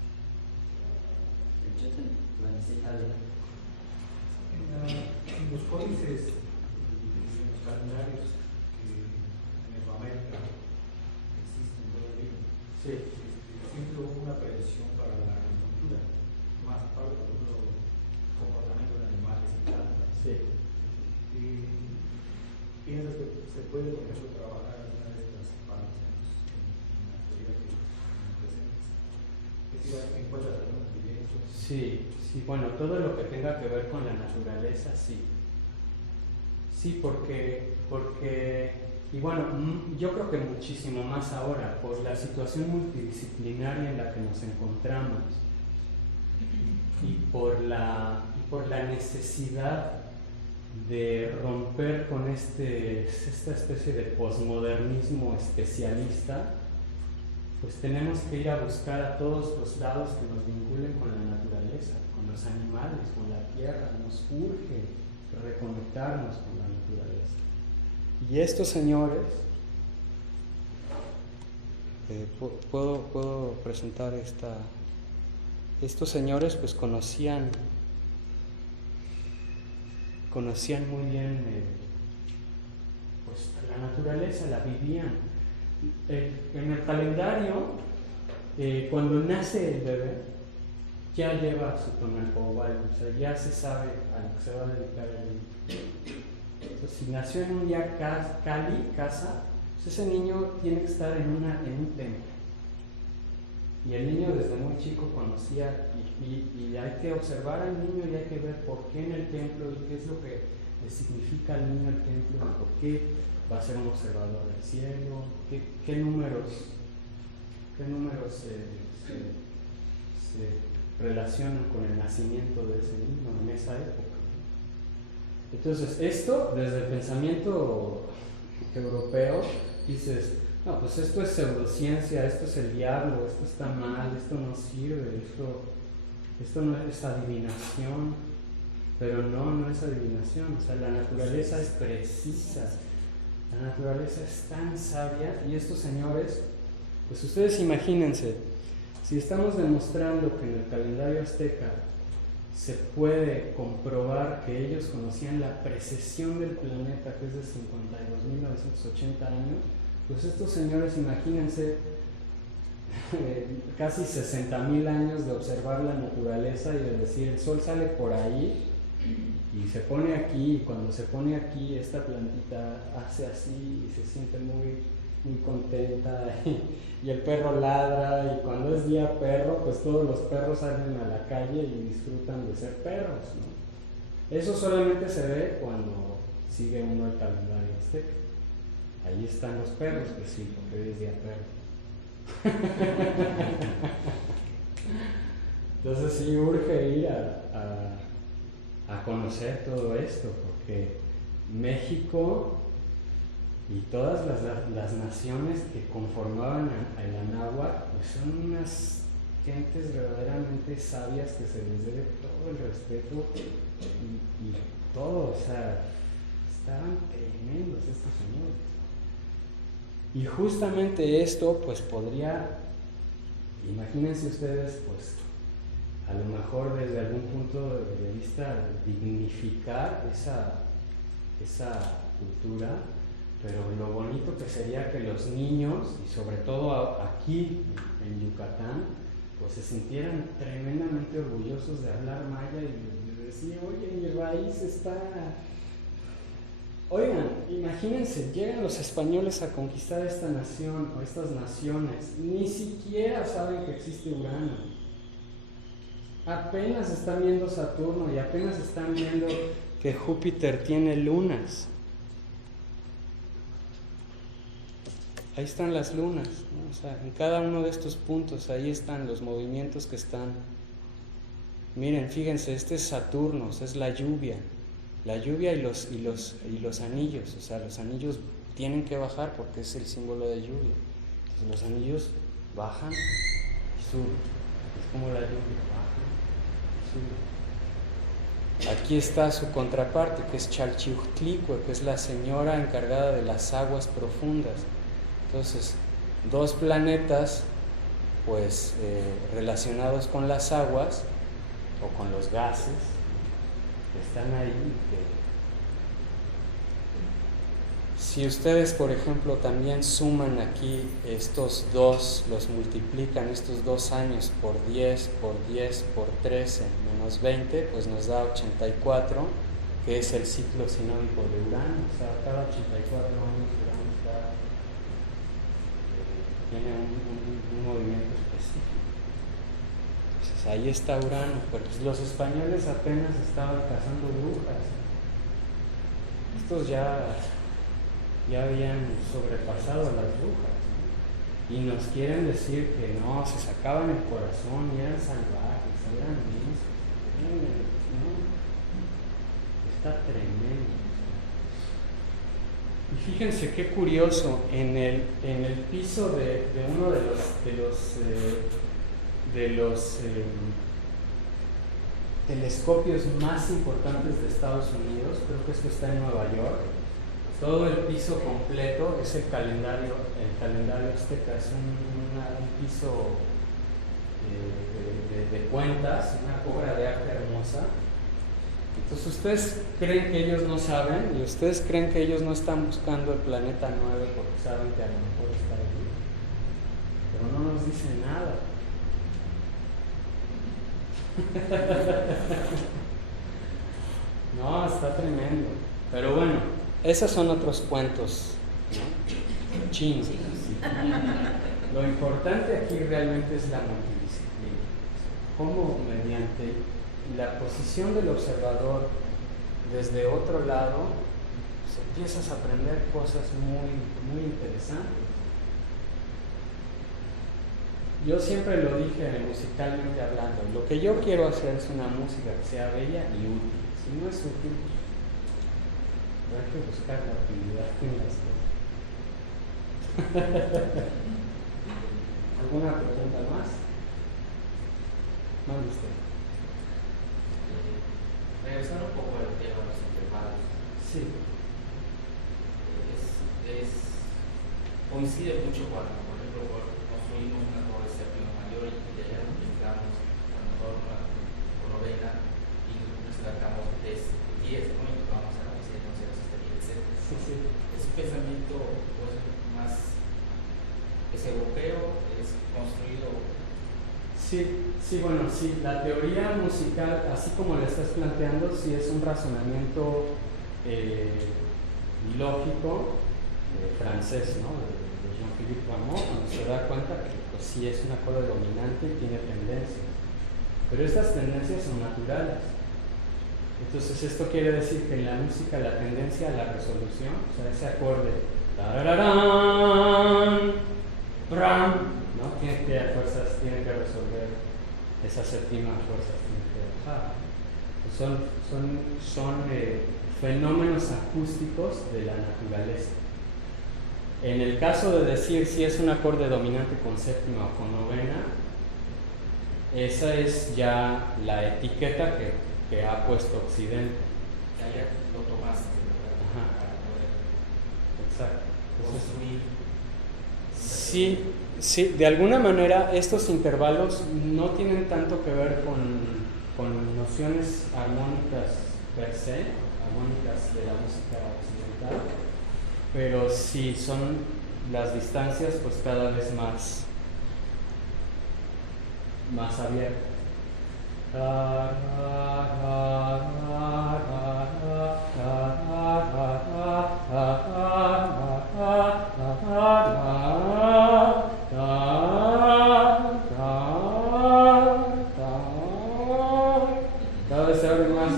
En los códices y en los calendarios que en Mesoamérica existen todavía, siempre hubo una predicción para la agricultura, más para el comportamiento de animales y plantas. ¿Piensas que se puede, por ejemplo, trabajar alguna de estas partes en la teoría que presentes? Es decir, ¿encuentras algunos evidencias? Sí, bueno, todo lo que tenga que ver con la naturaleza, sí. Sí, porque y bueno, yo creo que muchísimo más ahora, por la situación multidisciplinaria en la que nos encontramos y por la necesidad de romper con esta especie de posmodernismo especialista, pues tenemos que ir a buscar a todos los lados que nos vinculen con la naturaleza, con los animales, con la tierra. Nos urge reconectarnos con la naturaleza. Y estos señores, puedo presentar estos señores pues conocían muy bien pues la naturaleza, la vivían. En el calendario, cuando nace el bebé, ya lleva su tonalpohualli, o sea, ya se sabe a lo que se va a dedicar el niño. Entonces, si nació en un día casa, pues ese niño tiene que estar en un templo. Y el niño desde muy chico conocía, y hay que observar al niño y hay que ver por qué en el templo y qué es lo que le significa al niño el templo y por qué va a ser un observador del cielo, qué números se relacionan con el nacimiento de ese niño en esa época. Entonces, esto desde el pensamiento europeo dices, no, pues esto es pseudociencia, esto es el diablo, esto está mal, esto no sirve, esto no es adivinación. Pero no es adivinación, o sea, la naturaleza es precisa, la naturaleza es tan sabia, y estos señores, pues ustedes imagínense, Si estamos demostrando que en el calendario azteca se puede comprobar que ellos conocían la precesión del planeta, que es de 52.980 años, pues estos señores, imagínense, casi 60.000 años de observar la naturaleza y de decir, el sol sale por ahí y se pone aquí, y cuando se pone aquí, esta plantita hace así y se siente muy, muy contenta, y el perro ladra, y cuando es día perro, pues todos los perros salen a la calle y disfrutan de ser perros, ¿no? Eso solamente se ve cuando sigue uno el calendario azteca. Ahí están los perros, pues sí, porque hoy es día perro. Entonces sí urge ir a conocer todo esto, porque México y todas las naciones que conformaban el Anáhuac, pues son unas gentes verdaderamente sabias que se les debe todo el respeto y todo, o sea, estaban tremendos estos señores. Y justamente esto pues podría, imagínense ustedes, pues a lo mejor desde algún punto de vista dignificar esa cultura, pero lo bonito que sería que los niños, y sobre todo aquí en Yucatán, pues se sintieran tremendamente orgullosos de hablar maya y de decir, oye, mi raíz está... Oigan, imagínense, llegan los españoles a conquistar esta nación o estas naciones, ni siquiera saben que existe Urano. Apenas están viendo Saturno y apenas están viendo que Júpiter tiene lunas. Ahí están las lunas, ¿no? O sea, en cada uno de estos puntos, ahí están los movimientos que están. Miren, fíjense, este es Saturno, es la lluvia y los anillos, o sea, los anillos tienen que bajar porque es el símbolo de lluvia. Entonces, los anillos bajan y suben, es como la lluvia, bajan y suben. Aquí está su contraparte, que es Chalchiuhtlicue, que es la señora encargada de las aguas profundas. Entonces, dos planetas pues relacionados con las aguas o con los gases que están ahí. Si ustedes, por ejemplo, también suman aquí estos dos, los multiplican estos 2 años por 10, por 10, por 13, menos 20, pues nos da 84, que es el ciclo sinódico de Urano. O sea, cada 84 años Urano tiene un movimiento específico. Entonces ahí está Urano, pero pues los españoles apenas estaban cazando brujas. Estos ya habían sobrepasado a las brujas, ¿no? Y nos quieren decir que no, se sacaban el corazón y eran salvajes, eran mensos, ¿no? Está tremendo. Y fíjense qué curioso, en el piso de uno de los telescopios más importantes de Estados Unidos, creo que esto está en Nueva York, todo el piso completo es el calendario azteca, es un piso de cuentas, una obra de arte hermosa. Entonces, ¿ustedes creen que ellos no saben? ¿Y ustedes creen que ellos no están buscando el planeta 9 porque saben que a lo mejor está allí? Pero no nos dicen nada. No, está tremendo. Pero bueno, esos son otros cuentos, ¿no? Chinos. Lo importante aquí realmente es la multidisciplina. Cómo mediante la posición del observador desde otro lado, pues empiezas a aprender cosas muy, muy interesantes. Yo siempre lo dije musicalmente hablando, lo que yo quiero hacer es una música que sea bella y útil. Si no es útil, hay que buscar la utilidad en las cosas. ¿Alguna pregunta más? Mande usted. Regresando un poco al tema de los intervalos. Sí. Coincide mucho cuando, por ejemplo, construimos una torre séptima mayor y de Sí, bueno, sí, la teoría musical, así como la estás planteando, sí es un razonamiento lógico francés, ¿no? De Jean-Philippe Rameau, cuando se da cuenta que pues, sí es un acorde dominante y tiene tendencias. Pero estas tendencias son naturales. Entonces esto quiere decir que en la música la tendencia a la resolución, o sea, ese acorde, tarararán, bram, ¿no? Tiene que resolver esa séptima fuerza, tiene que bajar. Pues son fenómenos acústicos de la naturaleza. En el caso de decir si es un acorde dominante con séptima o con novena, esa es ya la etiqueta que ha puesto Occidente. Que ya lo tomaste, ¿verdad? Ajá. Para poder Exacto. construir. Sí, de alguna manera estos intervalos no tienen tanto que ver con nociones armónicas per se, armónicas de la música occidental, pero sí son las distancias pues cada vez más abiertas. Cada vez se abre más,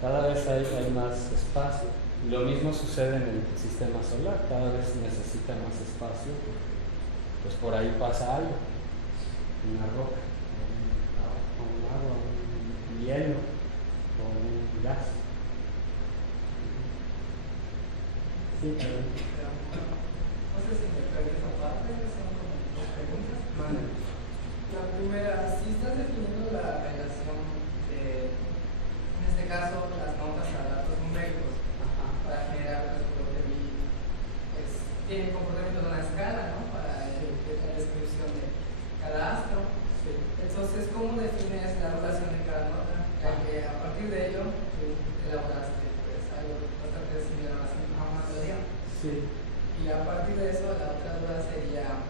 cada vez hay más espacio. Lo mismo sucede en el sistema solar, cada vez necesita más espacio, pues por ahí pasa algo, una roca, un agua, un hielo o un gas. Sí, claro. No sé si me perdí esa parte, son como dos preguntas. La primera, si estás definiendo la relación de, en este caso, las notas a datos numéricos para generar, pues, lo que vi, pues, tiene comportamiento de una escala, ¿no? Para la descripción de cada astro. Sí. Entonces, ¿cómo defines la relación de cada nota? Ya que a partir de ello, tú elaboraste, pues, algo bastante similar a una melodía. Sí. Y a partir de eso, la otra duda sería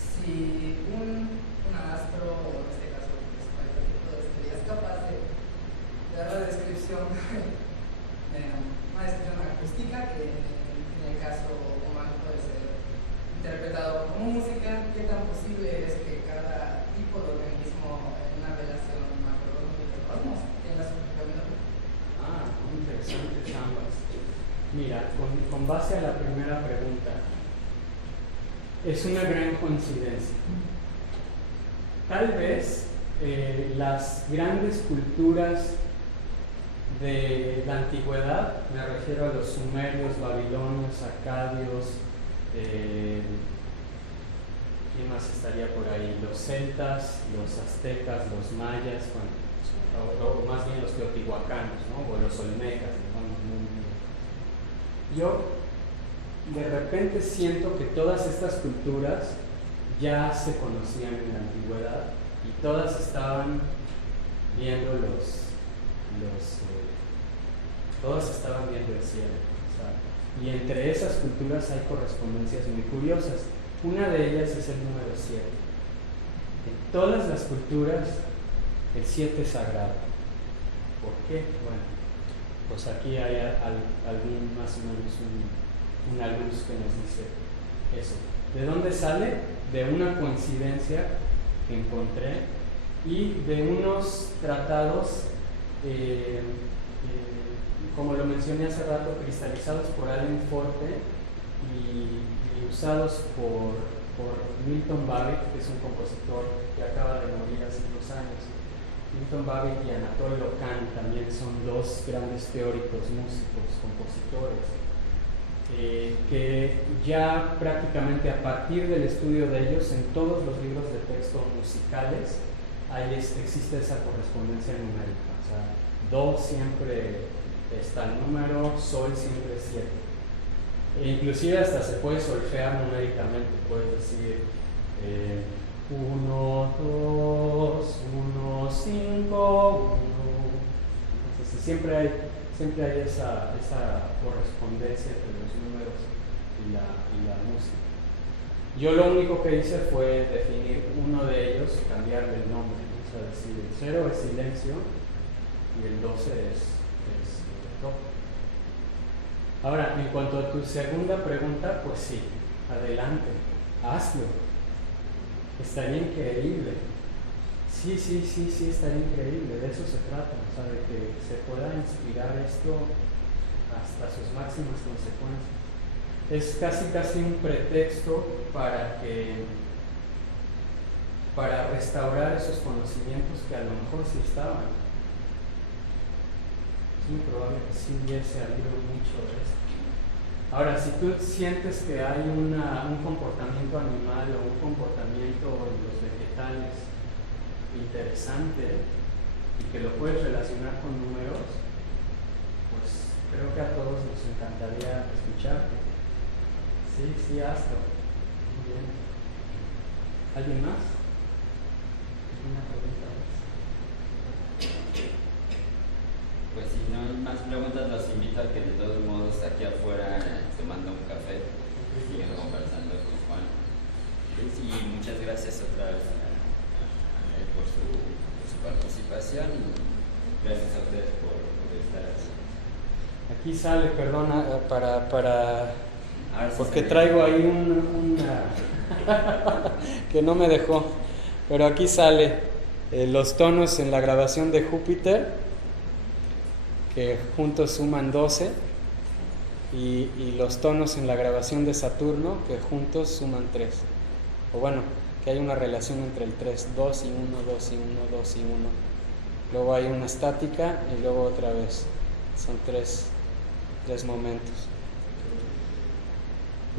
si un astro, o en este caso, pues, cualquier tipo de estrella, es capaz de dar la descripción, una descripción acústica, que en el caso humano puede ser interpretado como música. ¿Qué tan posible es que cada tipo de organismo en una relación macrocosmos tenga su propia melodía? Muy interesantes ambas. Mira, con base a la primera pregunta, es una gran coincidencia. Tal vez las grandes culturas de la antigüedad, me refiero a los sumerios, babilonios, acadios, ¿quién más estaría por ahí? Los celtas, los aztecas, los mayas, o más bien los teotihuacanos, ¿no? O los olmecas, ¿no? Yo de repente siento que todas estas culturas ya se conocían en la antigüedad y todas estaban viendo todas estaban viendo el cielo, ¿sabes? Y entre esas culturas hay correspondencias muy curiosas. Una de ellas es el número 7. En todas las culturas el 7 es sagrado. ¿Por qué? Bueno, pues aquí hay algún más o menos una luz que nos dice eso. ¿De dónde sale? De una coincidencia que encontré y de unos tratados, como lo mencioné hace rato, cristalizados por Allen Forte y usados por Milton Babbitt, que es un compositor que acaba de morir hace unos años. Milton Babbitt y Anatole Locan también son dos grandes teóricos, músicos, compositores, que ya prácticamente a partir del estudio de ellos en todos los libros de texto musicales existe esa correspondencia numérica. O sea, do siempre está el número, sol siempre es 7. E inclusive hasta se puede solfear numéricamente, puedes decir 1, 2, 1, 5, 1. Entonces siempre hay esa correspondencia entre los números y la música. Yo lo único que hice fue definir uno de cambiarle el nombre, ¿no? O sea, decir, el 0 es silencio y el 12 es do. Ahora, en cuanto a tu segunda pregunta, pues sí, adelante, hazlo. Estaría increíble. Sí, estaría increíble, de eso se trata, o sea, de que se pueda inspirar esto hasta sus máximas consecuencias. Es casi un pretexto para restaurar esos conocimientos que a lo mejor sí estaban. Es muy probable que sí hubiese habido mucho de esto. Ahora, si tú sientes que hay un comportamiento animal o un comportamiento en los vegetales interesante y que lo puedes relacionar con números, pues creo que a todos nos encantaría escucharte. Sí, hazlo. Muy bien. ¿Alguien más? ¿Una pregunta más? Pues si no hay más preguntas, los invito a que de todos modos aquí afuera, tomando un café, sigan conversando con Juan. Y muchas gracias otra vez a él por su participación y gracias a ustedes por estar aquí. Aquí sale, perdona, Ahora sí porque se traigo ahí una que no me dejó, pero aquí sale los tonos en la grabación de Júpiter, que juntos suman 12, y los tonos en la grabación de Saturno, que juntos suman 3. O bueno, que hay una relación entre el 3, 2 y 1, 2 y 1, 2 y 1. Luego hay una estática y luego otra vez. Son tres momentos.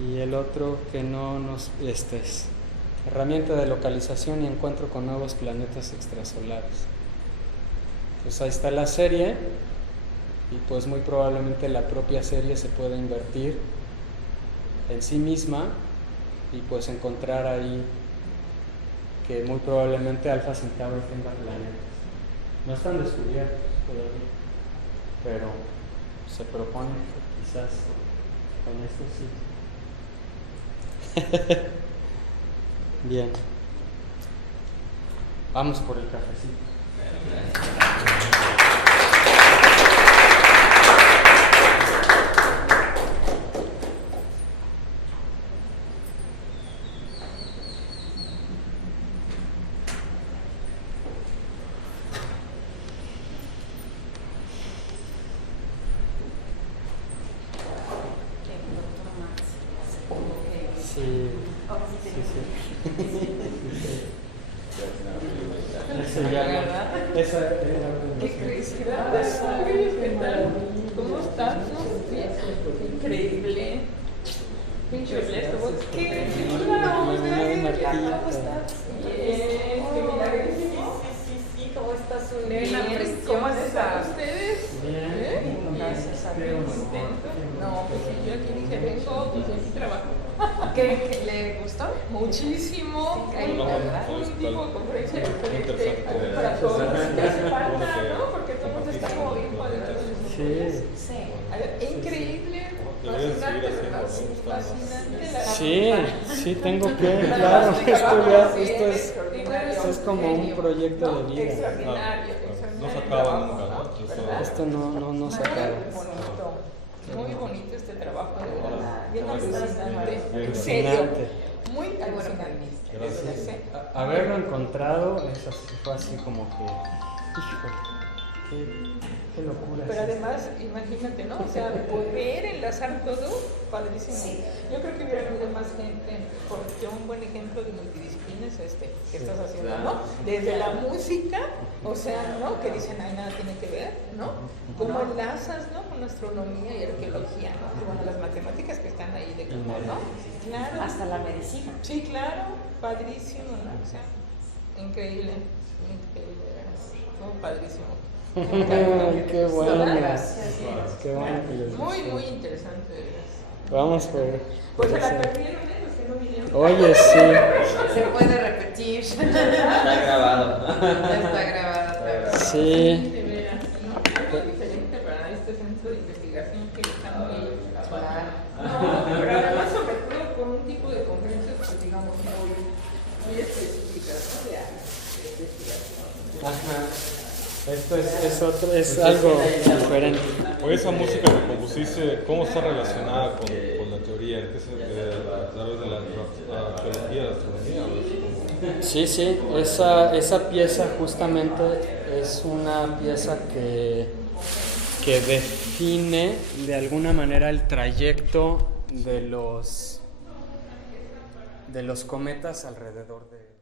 Y el otro que no nos... es herramienta de localización y encuentro con nuevos planetas extrasolares. Pues ahí está la serie, y pues muy probablemente la propia serie se pueda invertir en sí misma y pues encontrar ahí que muy probablemente Alpha Centauri tenga planetas. No están descubiertos todavía, pero se propone que quizás con esto sí. Bien. Vamos por el cafecito. ¿Qué crees? ¿Cómo estás? Qué increíble. Qué increíble estuvo. ¿Qué? ¿Cómo estás? Bien. Qué milagrísimo. Sí. ¿Cómo estás, Nena? ¿Cómo están ustedes? Bien. Gracias a Dios. No, pues sí, yo aquí dije, vengo, pues aquí trabajo. ¿Qué le gustó? Muchísimo. ¿Verdad? Un tipo de conferencia diferente para todos. Que hace falta, ¿no? Porque todo el mundo está como bien cuadrado. Sí. Increíble. Fascinante, ¿verdad? Fascinante. Sí, tengo que, claro, esto es como un proyecto de vida. Extraordinario. No se acaba nunca, ¿no? Esto no se acaba. Muy bonito este trabajo, de verdad. Bien alucinante. En serio. Alucinante. Muy alucinante. Gracias. Haberlo encontrado fue así como que, híjole, qué locura. Pero además, imagínate, ¿no? O sea, poder enlazar todo, padrísimo. Sí. Yo creo que hubiera habido más gente, porque un buen ejemplo de multidisciplina es este que estás haciendo, ¿no? Desde la música, o sea, ¿no? Que dicen, ay, nada tiene que ver, ¿no? Cómo enlazas, ¿no? Con astronomía y arqueología, ¿no? Y bueno, las matemáticas que están ahí de cómo, ¿no? Claro. Hasta la medicina. Sí, claro, padrísimo, ¿no? O sea, increíble, todo padrísimo. Ay, qué bueno. Gracias. Qué bueno que les Muy, gustó. muy interesante, de veras. Vamos por... Pues se la perdieron, los que no vinieron. Oye, sí. Se puede repetir. Está grabado. Ya está grabada. Sí. De veras, ¿no? Algo diferente para este centro de investigación que está muy... No, pero además sobre todo con un tipo de conferencias, pues digamos, muy específicas, ¿no? De Ajá. Esto es algo diferente. Oye, esa música que compusiste, ¿cómo está relacionada con la teoría? ¿Qué a través de la arqueología, la astronomía? ¿O Sí, esa pieza justamente es una pieza que define de alguna manera el trayecto de los cometas alrededor de